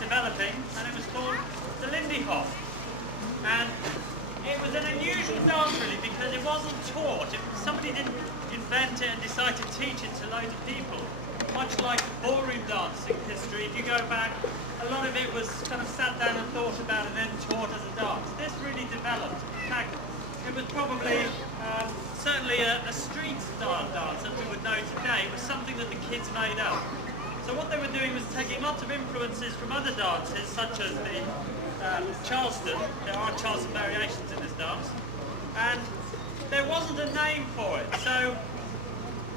Developing, and it was called the Lindy Hop. And it was an unusual dance really because it wasn't taught. Somebody didn't invent it and decide to teach it to loads of people. Much like ballroom dancing history, if you go back, a lot of it was kind of sat down and thought about and then taught as a dance. This really developed. In fact, it was probably certainly a street style dance as we would know today. It was something that the kids made up. So what they were doing was taking lots of influences from other dances, such as the Charleston. There are Charleston variations in this dance, and there wasn't a name for it. So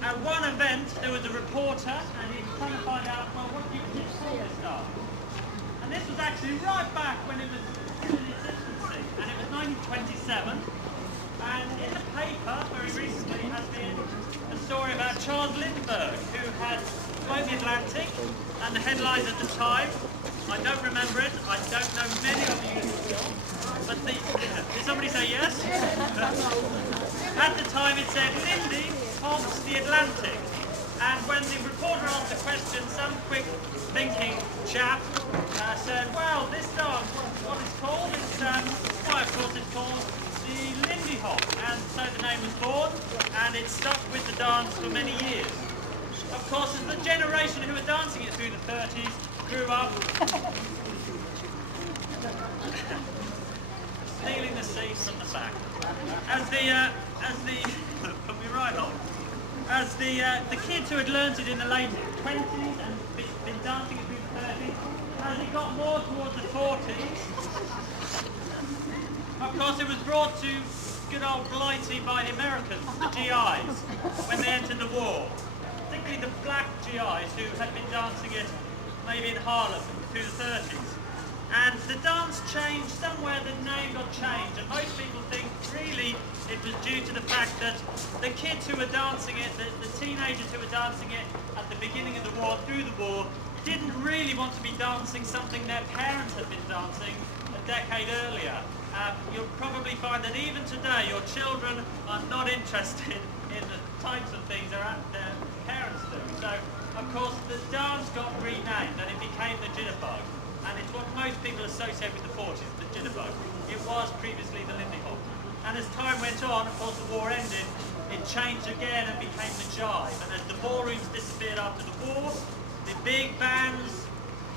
at one event there was a reporter, and he was trying to find out, well, what do you call this dance? And this was actually right back when it was in its infancy, and it was 1927. And in the paper very recently has been a story about Charles Lindbergh, who had flown the Atlantic, and the headlines at the time, I don't remember it, I don't know many of you still, but did somebody say yes? At the time it said, Lindy hops the Atlantic. And when the reporter asked the question, some quick thinking chap said, well, this dance, what it's called? It's, why of course it's called the Lindy Hop. And so the name was born, and it stuck with the dance for many years. Of course, as the generation who were dancing it through the 30s grew up, stealing the seats from the back. Put me right on. As the kids who had learnt it in the late 20s and been dancing it through the 30s, as it got more towards the 40s, of course it was brought to good old Blighty by the Americans, the GIs, when they entered the war. Particularly the black GIs who had been dancing it maybe in Harlem through the 30s. And the dance changed, somewhere the name got changed, and most people think really it was due to the fact that the kids who were dancing it, the teenagers who were dancing it at the beginning of the war, through the war, didn't really want to be dancing something their parents had been dancing a decade earlier. You'll probably find that even today your children are not interested in the types of things their parents do. So, of course, the dance got renamed and it became the jitterbug. And it's what most people associate with the 40s, the jitterbug. It was previously the Lindy Hop. And as time went on, of course, the war ended, it changed again and became the jive. And as the ballrooms disappeared after the war, the big bands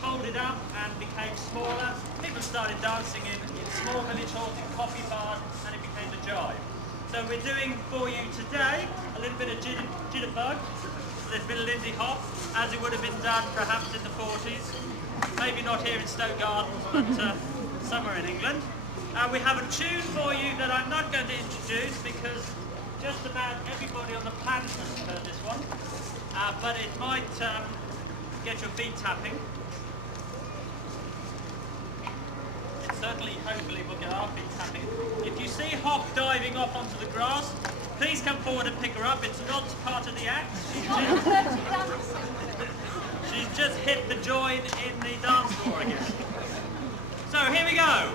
folded up and became smaller. People started dancing in small village halls, in coffee bars, and it became the jive. So we're doing for you today a little bit of jitterbug, a little bit of Lindy Hop, as it would have been done perhaps in the 40s. Maybe not here in Stowe Gardens, but somewhere in England. We have a tune for you that I'm not going to introduce because just about everybody on the planet has heard this one. But it might get your feet tapping. It certainly, hopefully, will get our feet tapping. If you see Hop diving off onto the grass, please come forward and pick her up. It's not part of the act. She's just hit the join in the dance floor again. So here we go.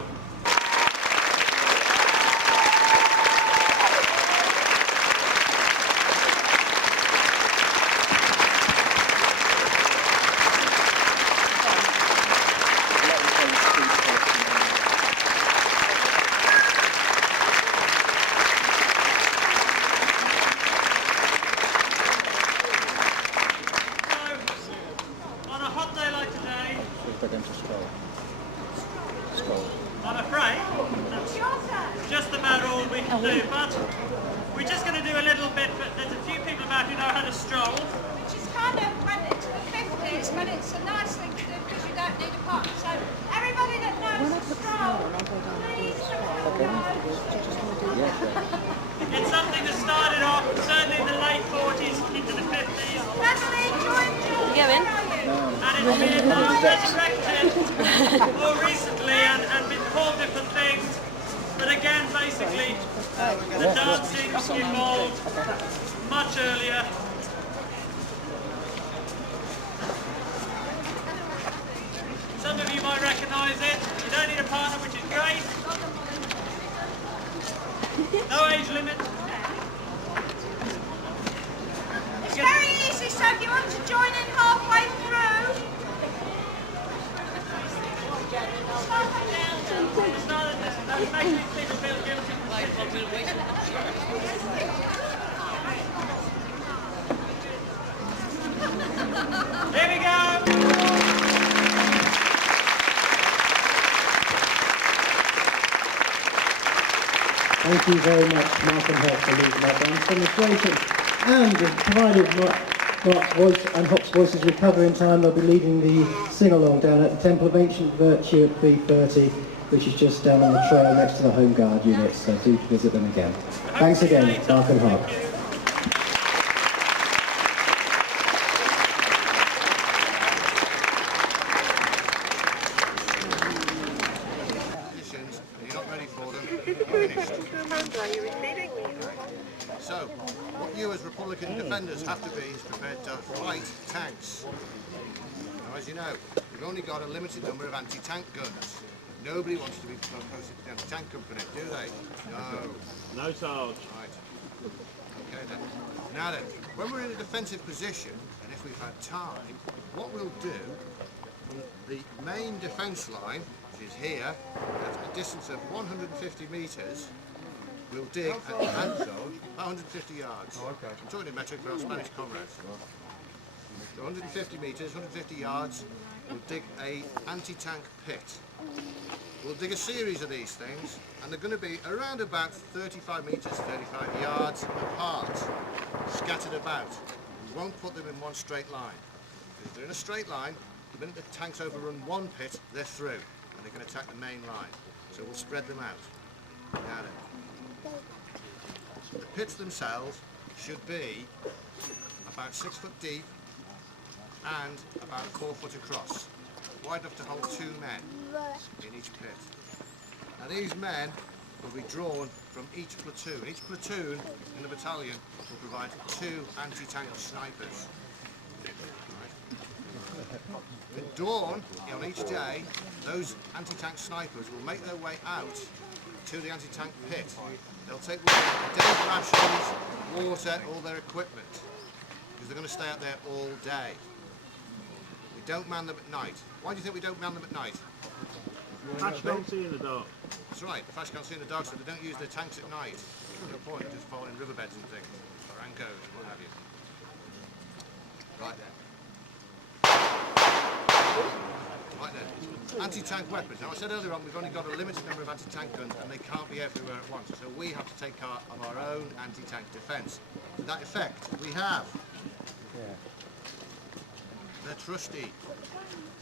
been resurrected more recently and been called different things. But again, basically, the dancing evolved much earlier. Some of you might recognise it. You don't need a partner, which is great. No age limit. It's very easy, so if you want to join in halfway through. That makes me feel guilty. Here we go! Thank you very much, Mark and Hop, for leading that dance demonstration. And provided Mark's voice and Hop's voices recover in time, they'll be leading the sing-along down at the Temple of Ancient Virtue at B30, which is just down on the trail next to the Home Guard units, so do visit them again. Thanks again, Mark and Hop. You're not ready for them. So, what you as Republican defenders have to be is prepared to fight tanks. Now, as you know, we've only got a limited number of anti-tank guns. Nobody wants to be posted to the anti-tank company, do they? No. No, Sarge. Right. Okay then. Now then, when we're in a defensive position, and if we've had time, what we'll do from the main defence line, which is here, at a distance of 150 metres, we'll dig at 150 yards. Oh, okay. I'm talking in metric for our Spanish comrades. So 150 metres, 150 yards, we'll dig a anti-tank pit. We'll dig a series of these things, and they're going to be around about 35 metres, 35 yards apart, scattered about. We won't put them in one straight line. If they're in a straight line, the minute the tanks overrun one pit, they're through, and they can attack the main line. So we'll spread them out. Now then. The pits themselves should be about 6 foot deep and about 4 foot across, wide enough to hold 2 men in each pit. Now these men will be drawn from each platoon. Each platoon in the battalion will provide 2 anti-tank snipers. At dawn on each day, those anti-tank snipers will make their way out to the anti-tank pit. They'll take with them day's rations, water, all their equipment, because they're going to stay out there all day. We don't man them at night. Why do you think we don't man them at night? Flash can't see in the dark. That's right, the Flash can't see in the dark, so they don't use their tanks at night. No point, they just fall in riverbeds and things, barrancos and what have you. Right then. Right then. Anti-tank weapons. Now I said earlier on we've only got a limited number of anti-tank guns and they can't be everywhere at once, so we have to take care of our own anti-tank defence. To that effect, we have the trusty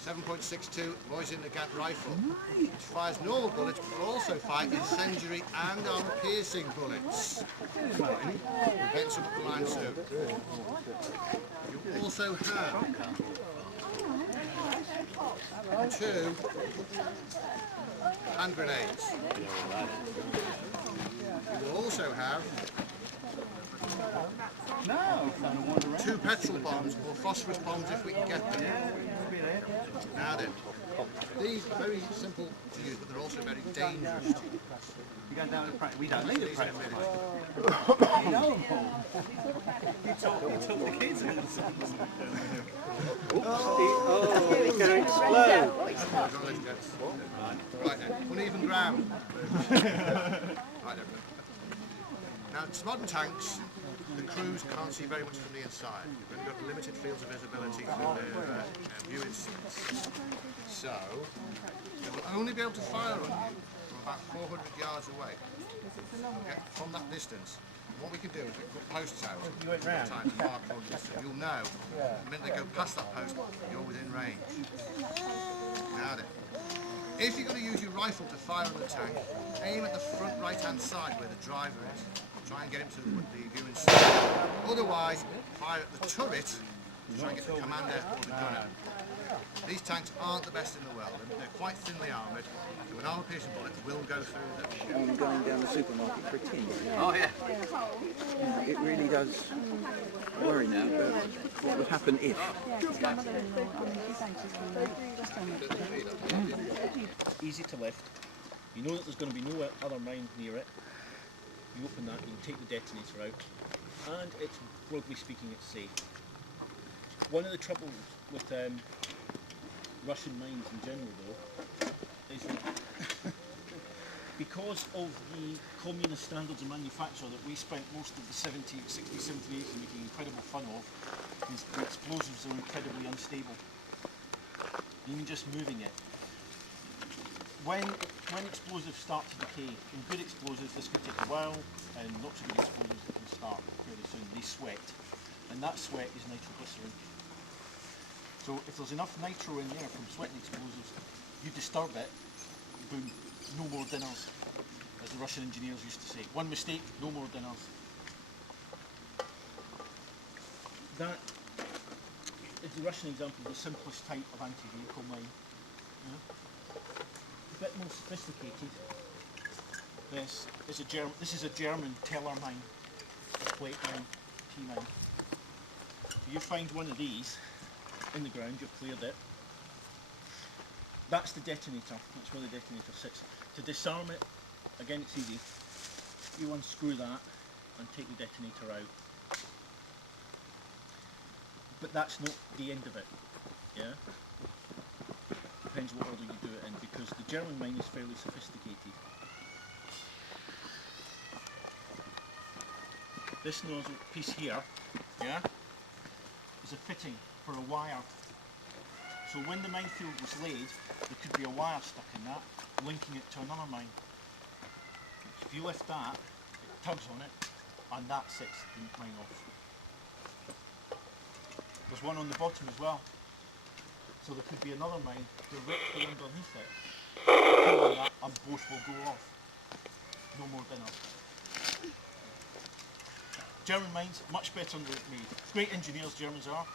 7.62 Mosin-Nagant rifle, which fires normal bullets but will also fire incendiary and armor-piercing bullets. We'll get some up the line soon. You also have 2 hand grenades. You will also have 2 petrol bombs or phosphorus bombs if we can get them. Now then, these are very simple to use, but they're also very dangerous to use. You go down to practice. We don't need a practice. You know them, Paul. You told the kids. It's going to explode. Right then, uneven ground. Right then. Now, modern tanks, the crews can't see very much from the inside. You've only got limited fields of visibility through their view instruments. So, they will only be able to fire on you from about 400 yards away. Okay, from that distance. And what we can do is we can put posts out time to mark your distance. You'll know the minute they go past that post, you're within range. Now then, if you're going to use your rifle to fire on the tank, aim at the front right-hand side where the driver is. Try and get him to the view instead. Otherwise, fire at the turret to try and get the command airport the gunner. These tanks aren't the best in the world. They're quite thinly armoured, and with armor-piercing bullets will go through them. I'm going down the supermarket for a tin. Oh yeah. It really does worry now, but what would happen if? Easy to lift. You know that there's going to be no other mine near it. You open that, you can take the detonator out, and it's, broadly speaking, it's safe. One of the troubles with Russian mines in general, though, is that because of the communist standards of manufacture that we spent most of the 60s, 70s, 80s making incredible fun of, is the explosives are incredibly unstable. Even just moving it. When explosives start to decay, in good explosives this can take a while, and not so good explosives that can start fairly soon, they sweat. And that sweat is nitroglycerin. So if there's enough nitro in there from sweating explosives, you disturb it, boom, no more dinners, as the Russian engineers used to say. One mistake, no more dinners. That is the Russian example of the simplest type of anti-vehicle mine. Yeah? A bit more sophisticated. This is a German Teller mine, a plate mine, T-mine. You find one of these in the ground, you've cleared it. That's the detonator, that's where the detonator sits. To disarm it, again it's easy. You unscrew that and take the detonator out. But that's not the end of it, yeah? Depends what order you do it in, because the German mine is fairly sophisticated. This nozzle piece here, yeah, is a fitting for a wire. So when the minefield was laid, there could be a wire stuck in that, linking it to another mine. If you lift that, it tugs on it, and that sets the mine off. There's one on the bottom as well. So there could be another mine directly underneath it. Pull on that and both will go off. No more dinner. German mines, much better made. Great engineers, Germans are.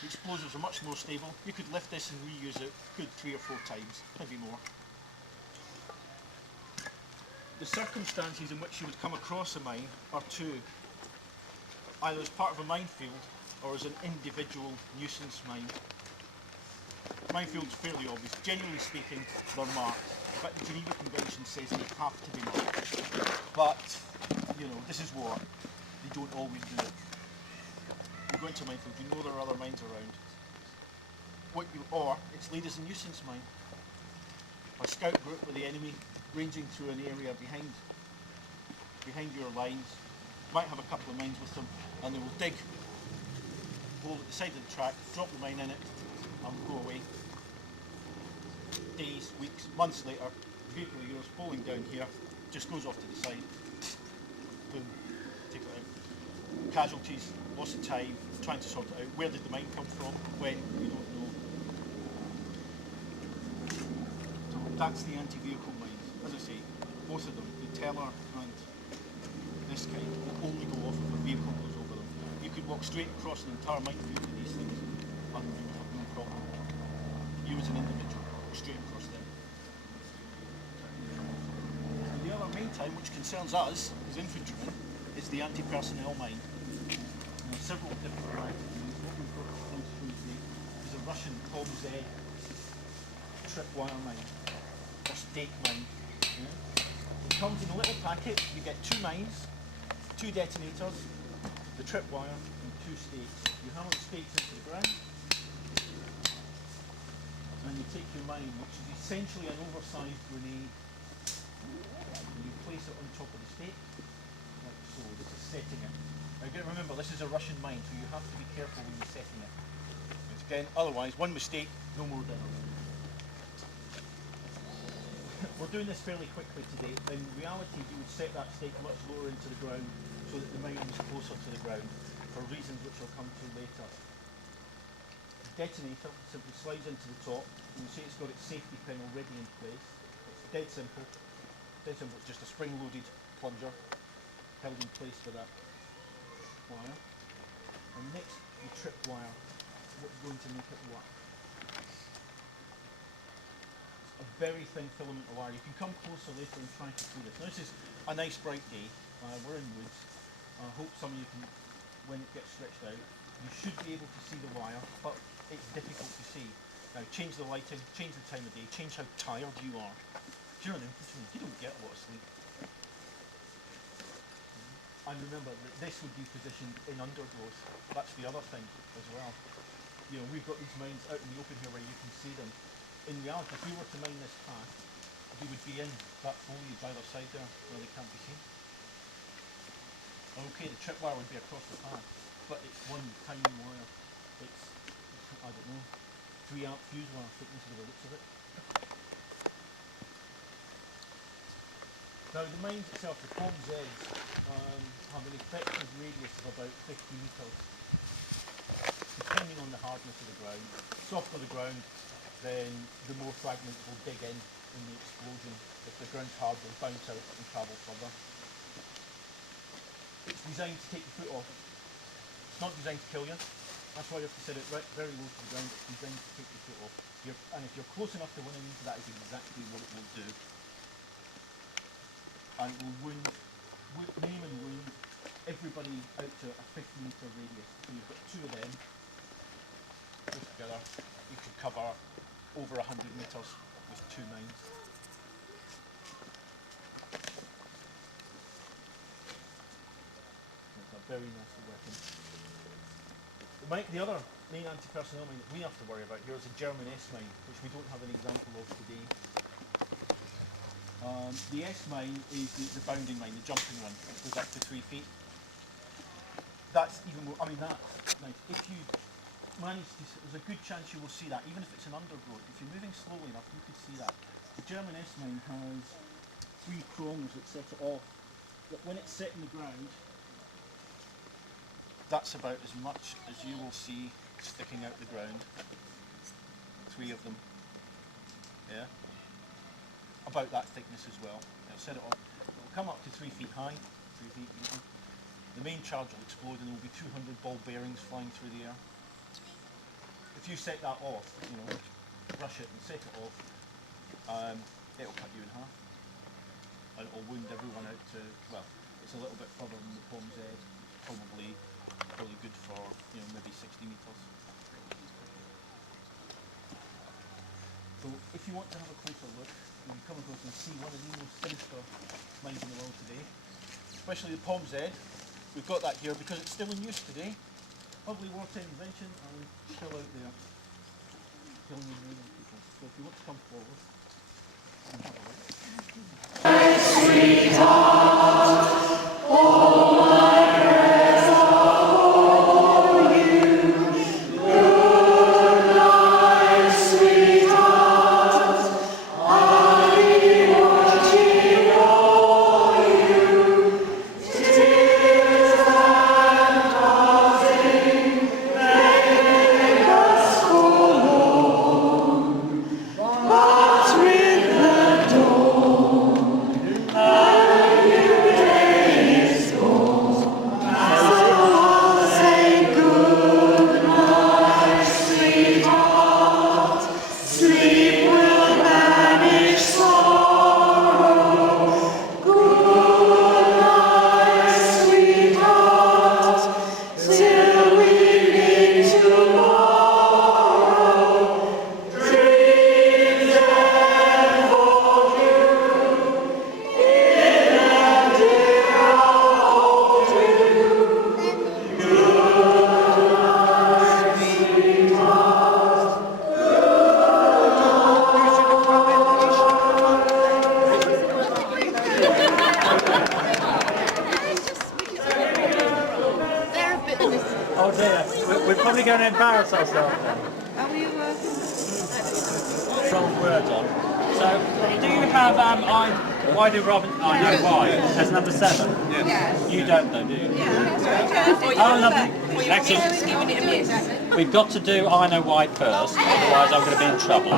The explosives are much more stable. You could lift this and reuse it good 3 or 4 times, maybe more. The circumstances in which you would come across a mine are two. Either as part of a minefield or as an individual nuisance mine. Minefield's fairly obvious. Generally speaking, they're marked. But the Geneva Convention says they have to be marked. But, you know, this is war. They don't always do it. You go into a minefield, you know there are other mines around. Or it's laid as a nuisance mine. A scout group with the enemy ranging through an area behind your lines, might have a couple of mines with them, and they will dig a hole at the side of the track, drop the mine in it, and go away. Days, weeks, months later, vehicle of yours falling down here, just goes off to the side. Boom, take it out. Casualties, loss of time, trying to sort it out. Where did the mine come from? When? You don't know. So that's the anti-vehicle mines. As I say, both of them, the Teller and this kind, will only go off if a vehicle goes over them. You could walk straight across an entire minefield with these things and you would have no problem. You as an individual, walk straight across them. And the other main time, which concerns us as infantrymen, is the anti-personnel mine. There are several different varieties of these. What we've got on screen today is a Russian COM-Z tripwire mine, or stake mine. Yeah? It comes in a little packet. You get 2 mines, 2 detonators, the tripwire, and 2 stakes. You hammer the stakes into the ground, and you take your mine, which is essentially an oversized grenade, and you place it on top of the stake, like so. This is setting it. Now remember, this is a Russian mine, so you have to be careful when you're setting it. Again, otherwise, one mistake, no more dinners. We're doing this fairly quickly today. In reality, you would set that stake much lower into the ground so that the mine is closer to the ground, for reasons which I'll come to later. The detonator simply slides into the top, and you see it's got its safety pin already in place. It's dead simple. Dead simple, it's just a spring-loaded plunger held in place with that wire. And next, the trip wire. what's going to make it work. It's a very thin filament of wire. You can come closer later and try to see this. Now this is a nice bright day. We're in woods. I hope some of you can, when it gets stretched out, you should be able to see the wire, but it's difficult to see. Now change the lighting, change the time of day, change how tired you are. Do you know, you don't get a lot of sleep. And remember that this would be positioned in undergrowth. That's the other thing as well. You know, we've got these mines out in the open here where you can see them. In reality, if we were to mine this path, we would be in that foliage either side there where they can't be seen. Okay, the tripwire would be across the path, but it's one tiny wire. It's I don't know, 3-amp fuse wire thickness by the looks of it. Now the mines itself, the Pom's Edge, have an effective radius of about 50 metres, depending on the hardness of the ground. Softer the ground, then the more fragments will dig in the explosion. If the ground's hard, they'll bounce out and travel further. It's designed to take your foot off. It's not designed to kill you. That's why you have to set it right, very low to the ground. It's designed to take your foot off. And if you're close enough to winning, that is exactly what it will do. And it will maim and wound everybody out to a 50-metre radius. So you've got two of them close together. You could cover over 100 metres with two mines. It's a very nasty weapon. The other main anti-personnel mine that we have to worry about here is a German S mine, which we don't have an example of today. The S mine is the bounding mine, the jumping one, which goes up to 3 feet. That's even more, I mean that's nice. If you manage to, there's a good chance you will see that, even if it's an undergrowth. If you're moving slowly enough, you could see that. The German S mine has 3 prongs that set it off. But when it's set in the ground, that's about as much as you will see sticking out the ground. 3 of them. Yeah? About that thickness as well. It'll set it off. It'll come up to 3 feet high, 3 feet even. The main charge will explode and there will be 200 ball bearings flying through the air. If you set that off, you know, brush it and set it off, it'll cut you in half. And it'll wound everyone out to, well, it's a little bit further than the Pom's Edge, probably good for, you know, maybe 60 metres. So if you want to have a closer look, you can come across and see one of the most sinister mines in the world today, especially the Pom's Edge. We've got that here because it's still in use today. Lovely wartime invention and still out there killing and wounding people. So if you want to come forward and have a look. Sweetheart, oh my prayers are for you. Good night, sweetheart. I'll be watching for you. Tears and tossing make us forlorn, but with the dawn a new day is born. So I'll say good night, sweetheart. Sleep will banish sorrow. Good night, sweetheart, till we meet tomorrow. Dreams enfold you, in a dear I'll hold you. Good night, sweetheart. Oh dear, we're probably going to embarrass ourselves then. Wrong words on. So, do you have why do Robin? I know why. As number 7. Yes. You don't though, do you? Yeah. Oh, lovely. Excellent. We've got to do I know why first, otherwise I'm going to be in trouble.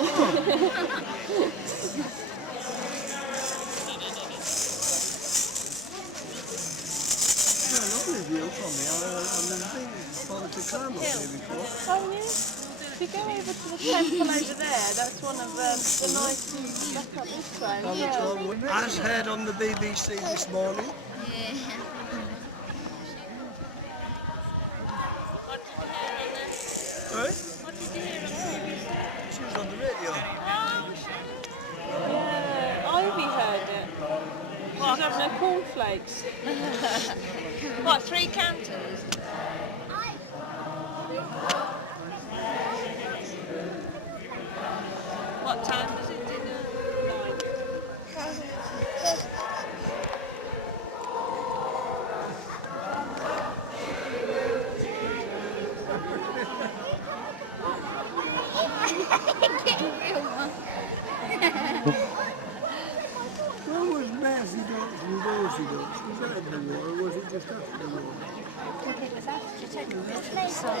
Lovely view from me. I've never been bothered to climb up here before. Oh, yeah? If you go over to the temple over there, that's one of the nice views back up this way. As heard on the BBC this morning. Yeah. Sorry? What did you hear on the BBC? She was on the radio. Yeah, Ivy heard it. She's having her cornflakes. What, 3 cantons? What time does it dinner? What was Massey Dance and Dorsey Dance? Was that in the war or was it just after the war? It was after the song.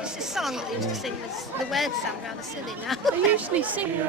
It's a song that they used to sing. The words sound rather silly now. They usually sing.